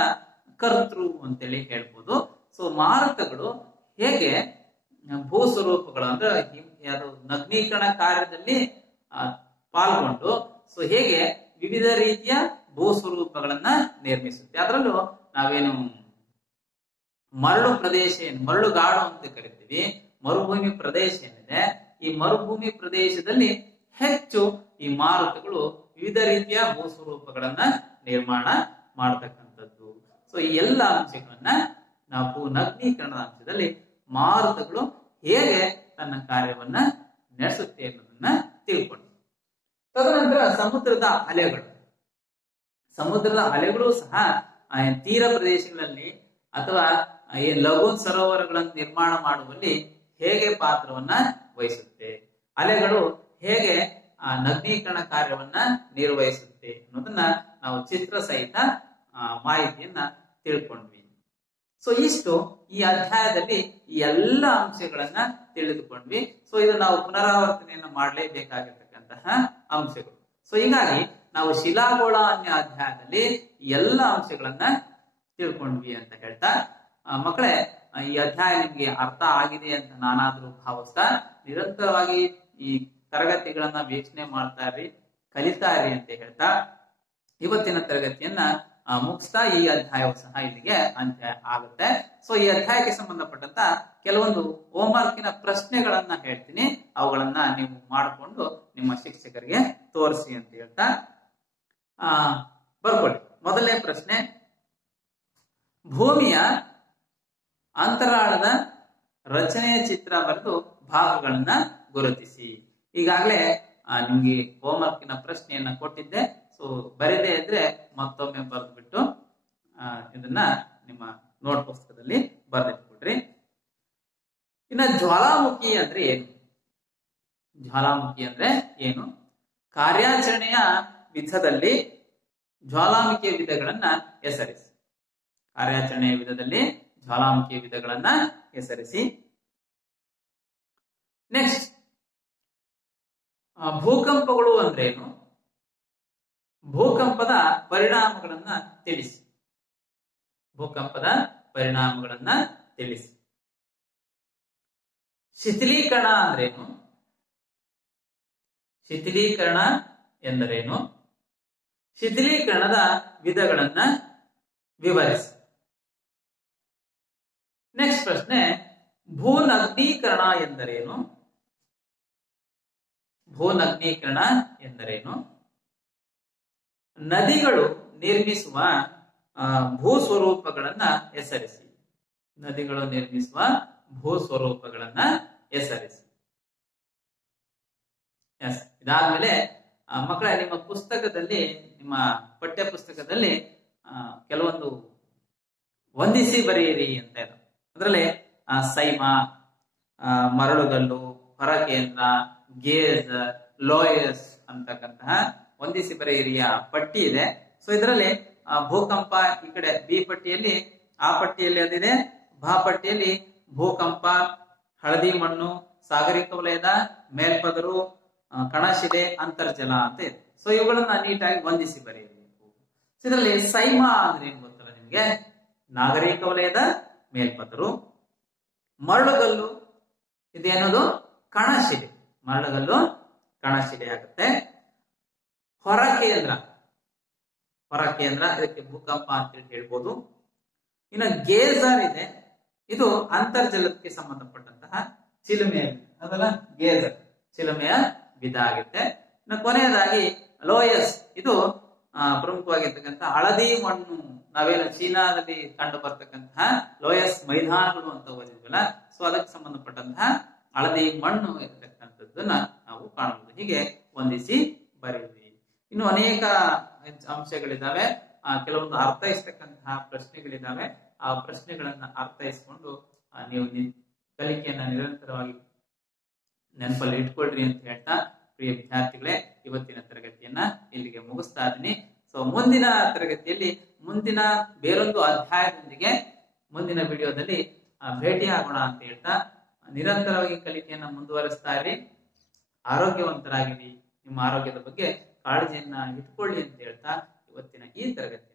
ಕರ್ತೃ ಅಂತೇಳಿ ಹೇಳ್ಬೋದು. ಸೊ ಮಾರುತಗಳು ಹೇಗೆ ಭೂ ಸ್ವರೂಪಗಳು ಅಂದ್ರೆ ಅದು ನಗ್ನೀಕರಣ ಕಾರ್ಯದಲ್ಲಿ ಪಾಲ್ಗೊಂಡು ಸೊ ಹೇಗೆ ವಿವಿಧ ರೀತಿಯ ಭೂ ಸ್ವರೂಪಗಳನ್ನ ನಿರ್ಮಿಸುತ್ತೆ. ಅದರಲ್ಲೂ ನಾವೇನು ಮರಳು ಪ್ರದೇಶ, ಮರಳುಗಾಡು ಅಂತ ಕರಿತೀವಿ, ಮರುಭೂಮಿ ಪ್ರದೇಶ ಏನಿದೆ, ಈ ಮರುಭೂಮಿ ಪ್ರದೇಶದಲ್ಲಿ ಹೆಚ್ಚು ಈ ಮಾರುತಗಳು ವಿವಿಧ ರೀತಿಯ ಭೂ ಸ್ವರೂಪಗಳನ್ನ ನಿರ್ಮಾಣ ಮಾಡತಕ್ಕಂಥದ್ದು. ಸೊ ಈ ಎಲ್ಲ ಅಂಶಗಳನ್ನ ನಾವು ನಗ್ನೀಕರಣದ ಅಂಶದಲ್ಲಿ ಮಾರುತಗಳು ಹೇಗೆ ತನ್ನ ಕಾರ್ಯವನ್ನ ನಡೆಸುತ್ತೆ ಅನ್ನೋದನ್ನ ತಿಳ್ಕೊಂಡು ತದನಂತರ ಸಮುದ್ರದ ಅಲೆಗಳು ಸಹ ತೀರ ಪ್ರದೇಶಗಳಲ್ಲಿ ಅಥವಾ ಲಘು ಸರೋವರಗಳನ್ನು ನಿರ್ಮಾಣ ಮಾಡುವಲ್ಲಿ ಹೇಗೆ ಪಾತ್ರವನ್ನ ವಹಿಸುತ್ತೆ, ಅಲೆಗಳು ಹೇಗೆ ನಗ್ನೀಕರಣ ಕಾರ್ಯವನ್ನ ನಿರ್ವಹಿಸುತ್ತೆ ಅನ್ನೋದನ್ನ ನಾವು ಚಿತ್ರ ಸಹಿತ ಮಾಹಿತಿಯನ್ನ ತಿಳ್ಕೊಂಡ್ವಿ. ಸೊ ಇಷ್ಟು ಈ ಅಧ್ಯಾಯದಲ್ಲಿ ಈ ಎಲ್ಲ ಅಂಶಗಳನ್ನ ತಿಳಿದುಕೊಂಡ್ವಿ. ಸೊ ಇದು ನಾವು ಪುನರಾವರ್ತನೆಯನ್ನ ಮಾಡಲೇಬೇಕಾಗಿರ್ತಕ್ಕಂತಹ ಅಂಶಗಳು. ಸೊ ಹೀಗಾಗಿ ನಾವು ಶಿಲಾಗೋಳ ಅನ್ನೋ ಅಧ್ಯಾಯದಲ್ಲಿ ಎಲ್ಲ ಅಂಶಗಳನ್ನ ತಿಳ್ಕೊಂಡ್ವಿ ಅಂತ ಹೇಳ್ತಾ ಮಕ್ಕಳೇ ಈ ಅಧ್ಯಾಯ ನಿಮ್ಗೆ ಅರ್ಥ ಆಗಿದೆ ಅಂತ ನಾನಾದ್ರೂ ಭಾವಿಸ್ತಾ ನಿರಂತರವಾಗಿ ಈ ತರಗತಿಗಳನ್ನ ವೀಕ್ಷಣೆ ಮಾಡ್ತಾ ಇರ್ರಿ, ಕಲಿತಾ ಇರ್ರಿ ಅಂತ ಹೇಳ್ತಾ ಇವತ್ತಿನ ತರಗತಿಯನ್ನ ಮುಗಿಸ್ತಾ ಈ ಅಧ್ಯಾಯವು ಸಹ ಇಲ್ಲಿಗೆ ಅಂತ್ಯ ಆಗುತ್ತೆ. ಸೊ ಈ ಅಧ್ಯಾಯಕ್ಕೆ ಸಂಬಂಧಪಟ್ಟಂತ ಕೆಲವೊಂದು ಹೋಮ್ವರ್ಕಿನ ಪ್ರಶ್ನೆಗಳನ್ನ ಹೇಳ್ತೀನಿ, ಅವುಗಳನ್ನ ನೀವು ಮಾಡಿಕೊಂಡು ನಿಮ್ಮ ಶಿಕ್ಷಕರಿಗೆ ತೋರಿಸಿ ಅಂತ ಹೇಳ್ತಾ ಬರ್ಕೊಳ್ಳಿ. ಮೊದಲನೇ ಪ್ರಶ್ನೆ, ಭೂಮಿಯ ಅಂತರಾಳದ ರಚನೆಯ ಚಿತ್ರ ಬರೆದು ಭಾಗಗಳನ್ನ ಗುರುತಿಸಿ. ಈಗಾಗಲೇ ನಿಮ್ಗೆ ಹೋಮ್ವರ್ಕಿನ ಪ್ರಶ್ನೆಯನ್ನ ಕೊಟ್ಟಿದ್ದೆ. ಸೊ ಬರೆದೇ ಇದ್ರೆ ಮತ್ತೊಮ್ಮೆ ಬರೆದ್ಬಿಟ್ಟು ಇದನ್ನ ನಿಮ್ಮ ನೋಟ್ ಪುಸ್ತಕದಲ್ಲಿ ಬರೆದಿಟ್ಕೊಡ್ರಿ. ಇನ್ನ ಜ್ವಾಲಾಮುಖಿ ಅಂದ್ರೆ ಏನು? ಕಾರ್ಯಾಚರಣೆಯ ವಿಧದಲ್ಲಿ ಜ್ವಾಲಾಮುಖಿಯ ವಿಧಗಳನ್ನ ಹೆಸರಿಸಿ. ಕಾರ್ಯಾಚರಣೆಯ ವಿಧದಲ್ಲಿ ಜ್ವಾಲಾಮುಖಿಯ ವಿಧಗಳನ್ನ ಹೆಸರಿಸಿ. ನೆಕ್ಸ್ಟ್, ಭೂಕಂಪಗಳು ಅಂದ್ರೇನು? ಭೂಕಂಪದ ಪರಿಣಾಮಗಳನ್ನ ತಿಳಿಸಿ. ಭೂಕಂಪದ ಪರಿಣಾಮಗಳನ್ನ ತಿಳಿಸಿ. ಶಿಥಿಲೀಕರಣ ಅಂದ್ರೇನು? ಶಿಥಿಲೀಕರಣ ಎಂದರೇನು? ಶಿಥಿಲೀಕರಣದ ವಿಧಗಳನ್ನ ವಿವರಿಸಿ. ನೆಕ್ಸ್ಟ್ ಪ್ರಶ್ನೆ, ಭೂನಗ್ನೀಕರಣ ಎಂದರೇನು? ಭೂನಗ್ನೀಕರಣ ಎಂದರೇನು? ನದಿಗಳು ನಿರ್ಮಿಸುವ ಭೂ ಸ್ವರೂಪಗಳನ್ನ ಹೆಸರಿಸಿ. ನದಿಗಳು ನಿರ್ಮಿಸುವ ಭೂ ಸ್ವರೂಪಗಳನ್ನ ಹೆಸರಿಸಿ. ಎಸ್, ಇದಾದ್ಮೇಲೆ ಮಕ್ಕಳ ನಿಮ್ಮ ಪುಸ್ತಕದಲ್ಲಿ, ನಿಮ್ಮ ಪಠ್ಯ ಪುಸ್ತಕದಲ್ಲಿ ಕೆಲವೊಂದು ಹೊಂದಿಸಿ ಬರೆಯಿರಿ ಅಂತ ಇದೆ. ಅದರಲ್ಲಿ ಸೈಮ, ಮರಳುಗಲ್ಲು, ಹೊರಕೇಂದ್ರ, ಗೇಜ್, ಲೋಯಸ್ ಅಂತಕ್ಕಂತಹ ಹೊಂದಿಸಿ ಬರೆಯಿರಿಯ ಪಟ್ಟಿ ಇದೆ. ಸೊ ಇದರಲ್ಲಿ ಭೂಕಂಪ ಈ ಕಡೆ ಬಿ ಪಟ್ಟಿಯಲ್ಲಿ, ಆ ಪಟ್ಟಿಯಲ್ಲಿ ಅದಿದೆ. ಭಾ ಪಟ್ಟಿಯಲ್ಲಿ ಭೂಕಂಪ, ಹಳದಿ ಮಣ್ಣು, ಸಾಗರಿಕ ವಲಯದ ಮೇಲ್ಪದರು, ಕಣಶಿಲೆ, ಅಂತರ್ಜಲ ಅಂತ ಇದೆ. ಸೊ ಇವುಗಳನ್ನ ನೀಟಾಗಿ ಹೊಂದಿಸಿ ಬರೆಯಬೇಕು. ಇದರಲ್ಲಿ ಸೈಮ ಅಂದ್ರೆ ಏನ್ ಗೊತ್ತಲ್ಲ ನಿಮ್ಗೆ? ನಾಗರಿಕ ವಲಯದ ಮೇಲ್ಪದರು. ಮರಳುಗಲ್ಲು ಇದೇನದು? ಕಣಶಿಲೆ. ಮರಳುಗಲ್ಲು ಕಣಶಿಲೆ ಆಗುತ್ತೆ. ಹೊರಕೇಂದ್ರ, ಹೊರಕೇಂದ್ರ ಇದಕ್ಕೆ ಭೂಕಂಪ ಅಂತ ಹೇಳ್ಬೋದು. ಇನ್ನು ಗೇಜರ್ ಇದೆ, ಇದು ಅಂತರ್ಜಲಕ್ಕೆ ಸಂಬಂಧಪಟ್ಟಂತಹ ಚಿಲುಮೆ ಅದಲ್ಲ, ಗೇಜರ್ ಚಿಲುಮೆಯ ವಿಧ ಆಗುತ್ತೆ. ಇನ್ನು ಕೊನೆಯದಾಗಿ ಲೋಯಸ್, ಇದು ಪ್ರಮುಖವಾಗಿರ್ತಕ್ಕಂಥ ಹಳದಿ ಮಣ್ಣು. ನಾವೇನು ಚೀನಾದಲ್ಲಿ ಕಂಡು ಬರ್ತಕ್ಕಂತಹ ಲೋಯಸ್ ಮೈದಾನಗಳು ಅಂತ ಓದಿದ್ವಲ್ಲ, ಸೊ ಅದಕ್ಕೆ ಸಂಬಂಧಪಟ್ಟಂತಹ ಹಳದಿ ಮಣ್ಣು ಇರತಕ್ಕಂಥದ್ದನ್ನ ನಾವು ಕಾಣಬಹುದು. ಹೀಗೆ ಹೊಂದಿಸಿ ಬರೆಯಿರಿ. ಇನ್ನು ಅನೇಕ ಅಂಶಗಳಿದಾವೆ, ಕೆಲವೊಂದು ಅರ್ಥೈಸ್ತಕ್ಕಂತಹ ಪ್ರಶ್ನೆಗಳಿದಾವೆ. ಆ ಪ್ರಶ್ನೆಗಳನ್ನ ಅರ್ಥೈಸಿಕೊಂಡು ನೀವು ಕಲಿಕೆಯನ್ನ ನಿರಂತರವಾಗಿ ನೆನಪಲ್ಲಿ ಇಟ್ಕೊಳ್ರಿ ಅಂತ ಹೇಳ್ತಾ, ಪ್ರಿಯ ವಿದ್ಯಾರ್ಥಿಗಳೇ, ಇವತ್ತಿನ ತರಗತಿಯನ್ನ ಇಲ್ಲಿಗೆ ಮುಗಿಸ್ತಾ ಇದ್ದೀನಿ. ಸೊ ಮುಂದಿನ ತರಗತಿಯಲ್ಲಿ ಮುಂದಿನ ಬೇರೊಂದು ಅಧ್ಯಾಯದೊಂದಿಗೆ ಮುಂದಿನ ವಿಡಿಯೋದಲ್ಲಿ ಭೇಟಿ ಆಗೋಣ ಅಂತ ಹೇಳ್ತಾ, ನಿರಂತರವಾಗಿ ಕಲಿಕೆಯನ್ನ ಮುಂದುವರಿಸ್ತಾ ಇರಿ. ಆರೋಗ್ಯವಂತರಾಗಿರಿ. ನಿಮ್ಮ ಆರೋಗ್ಯದ ಬಗ್ಗೆ ಕಾಳಜಿಯನ್ನ ಇಟ್ಕೊಳ್ಳಿ ಅಂತ ಹೇಳ್ತಾ ಇವತ್ತಿನ ಈ ತರಗತಿ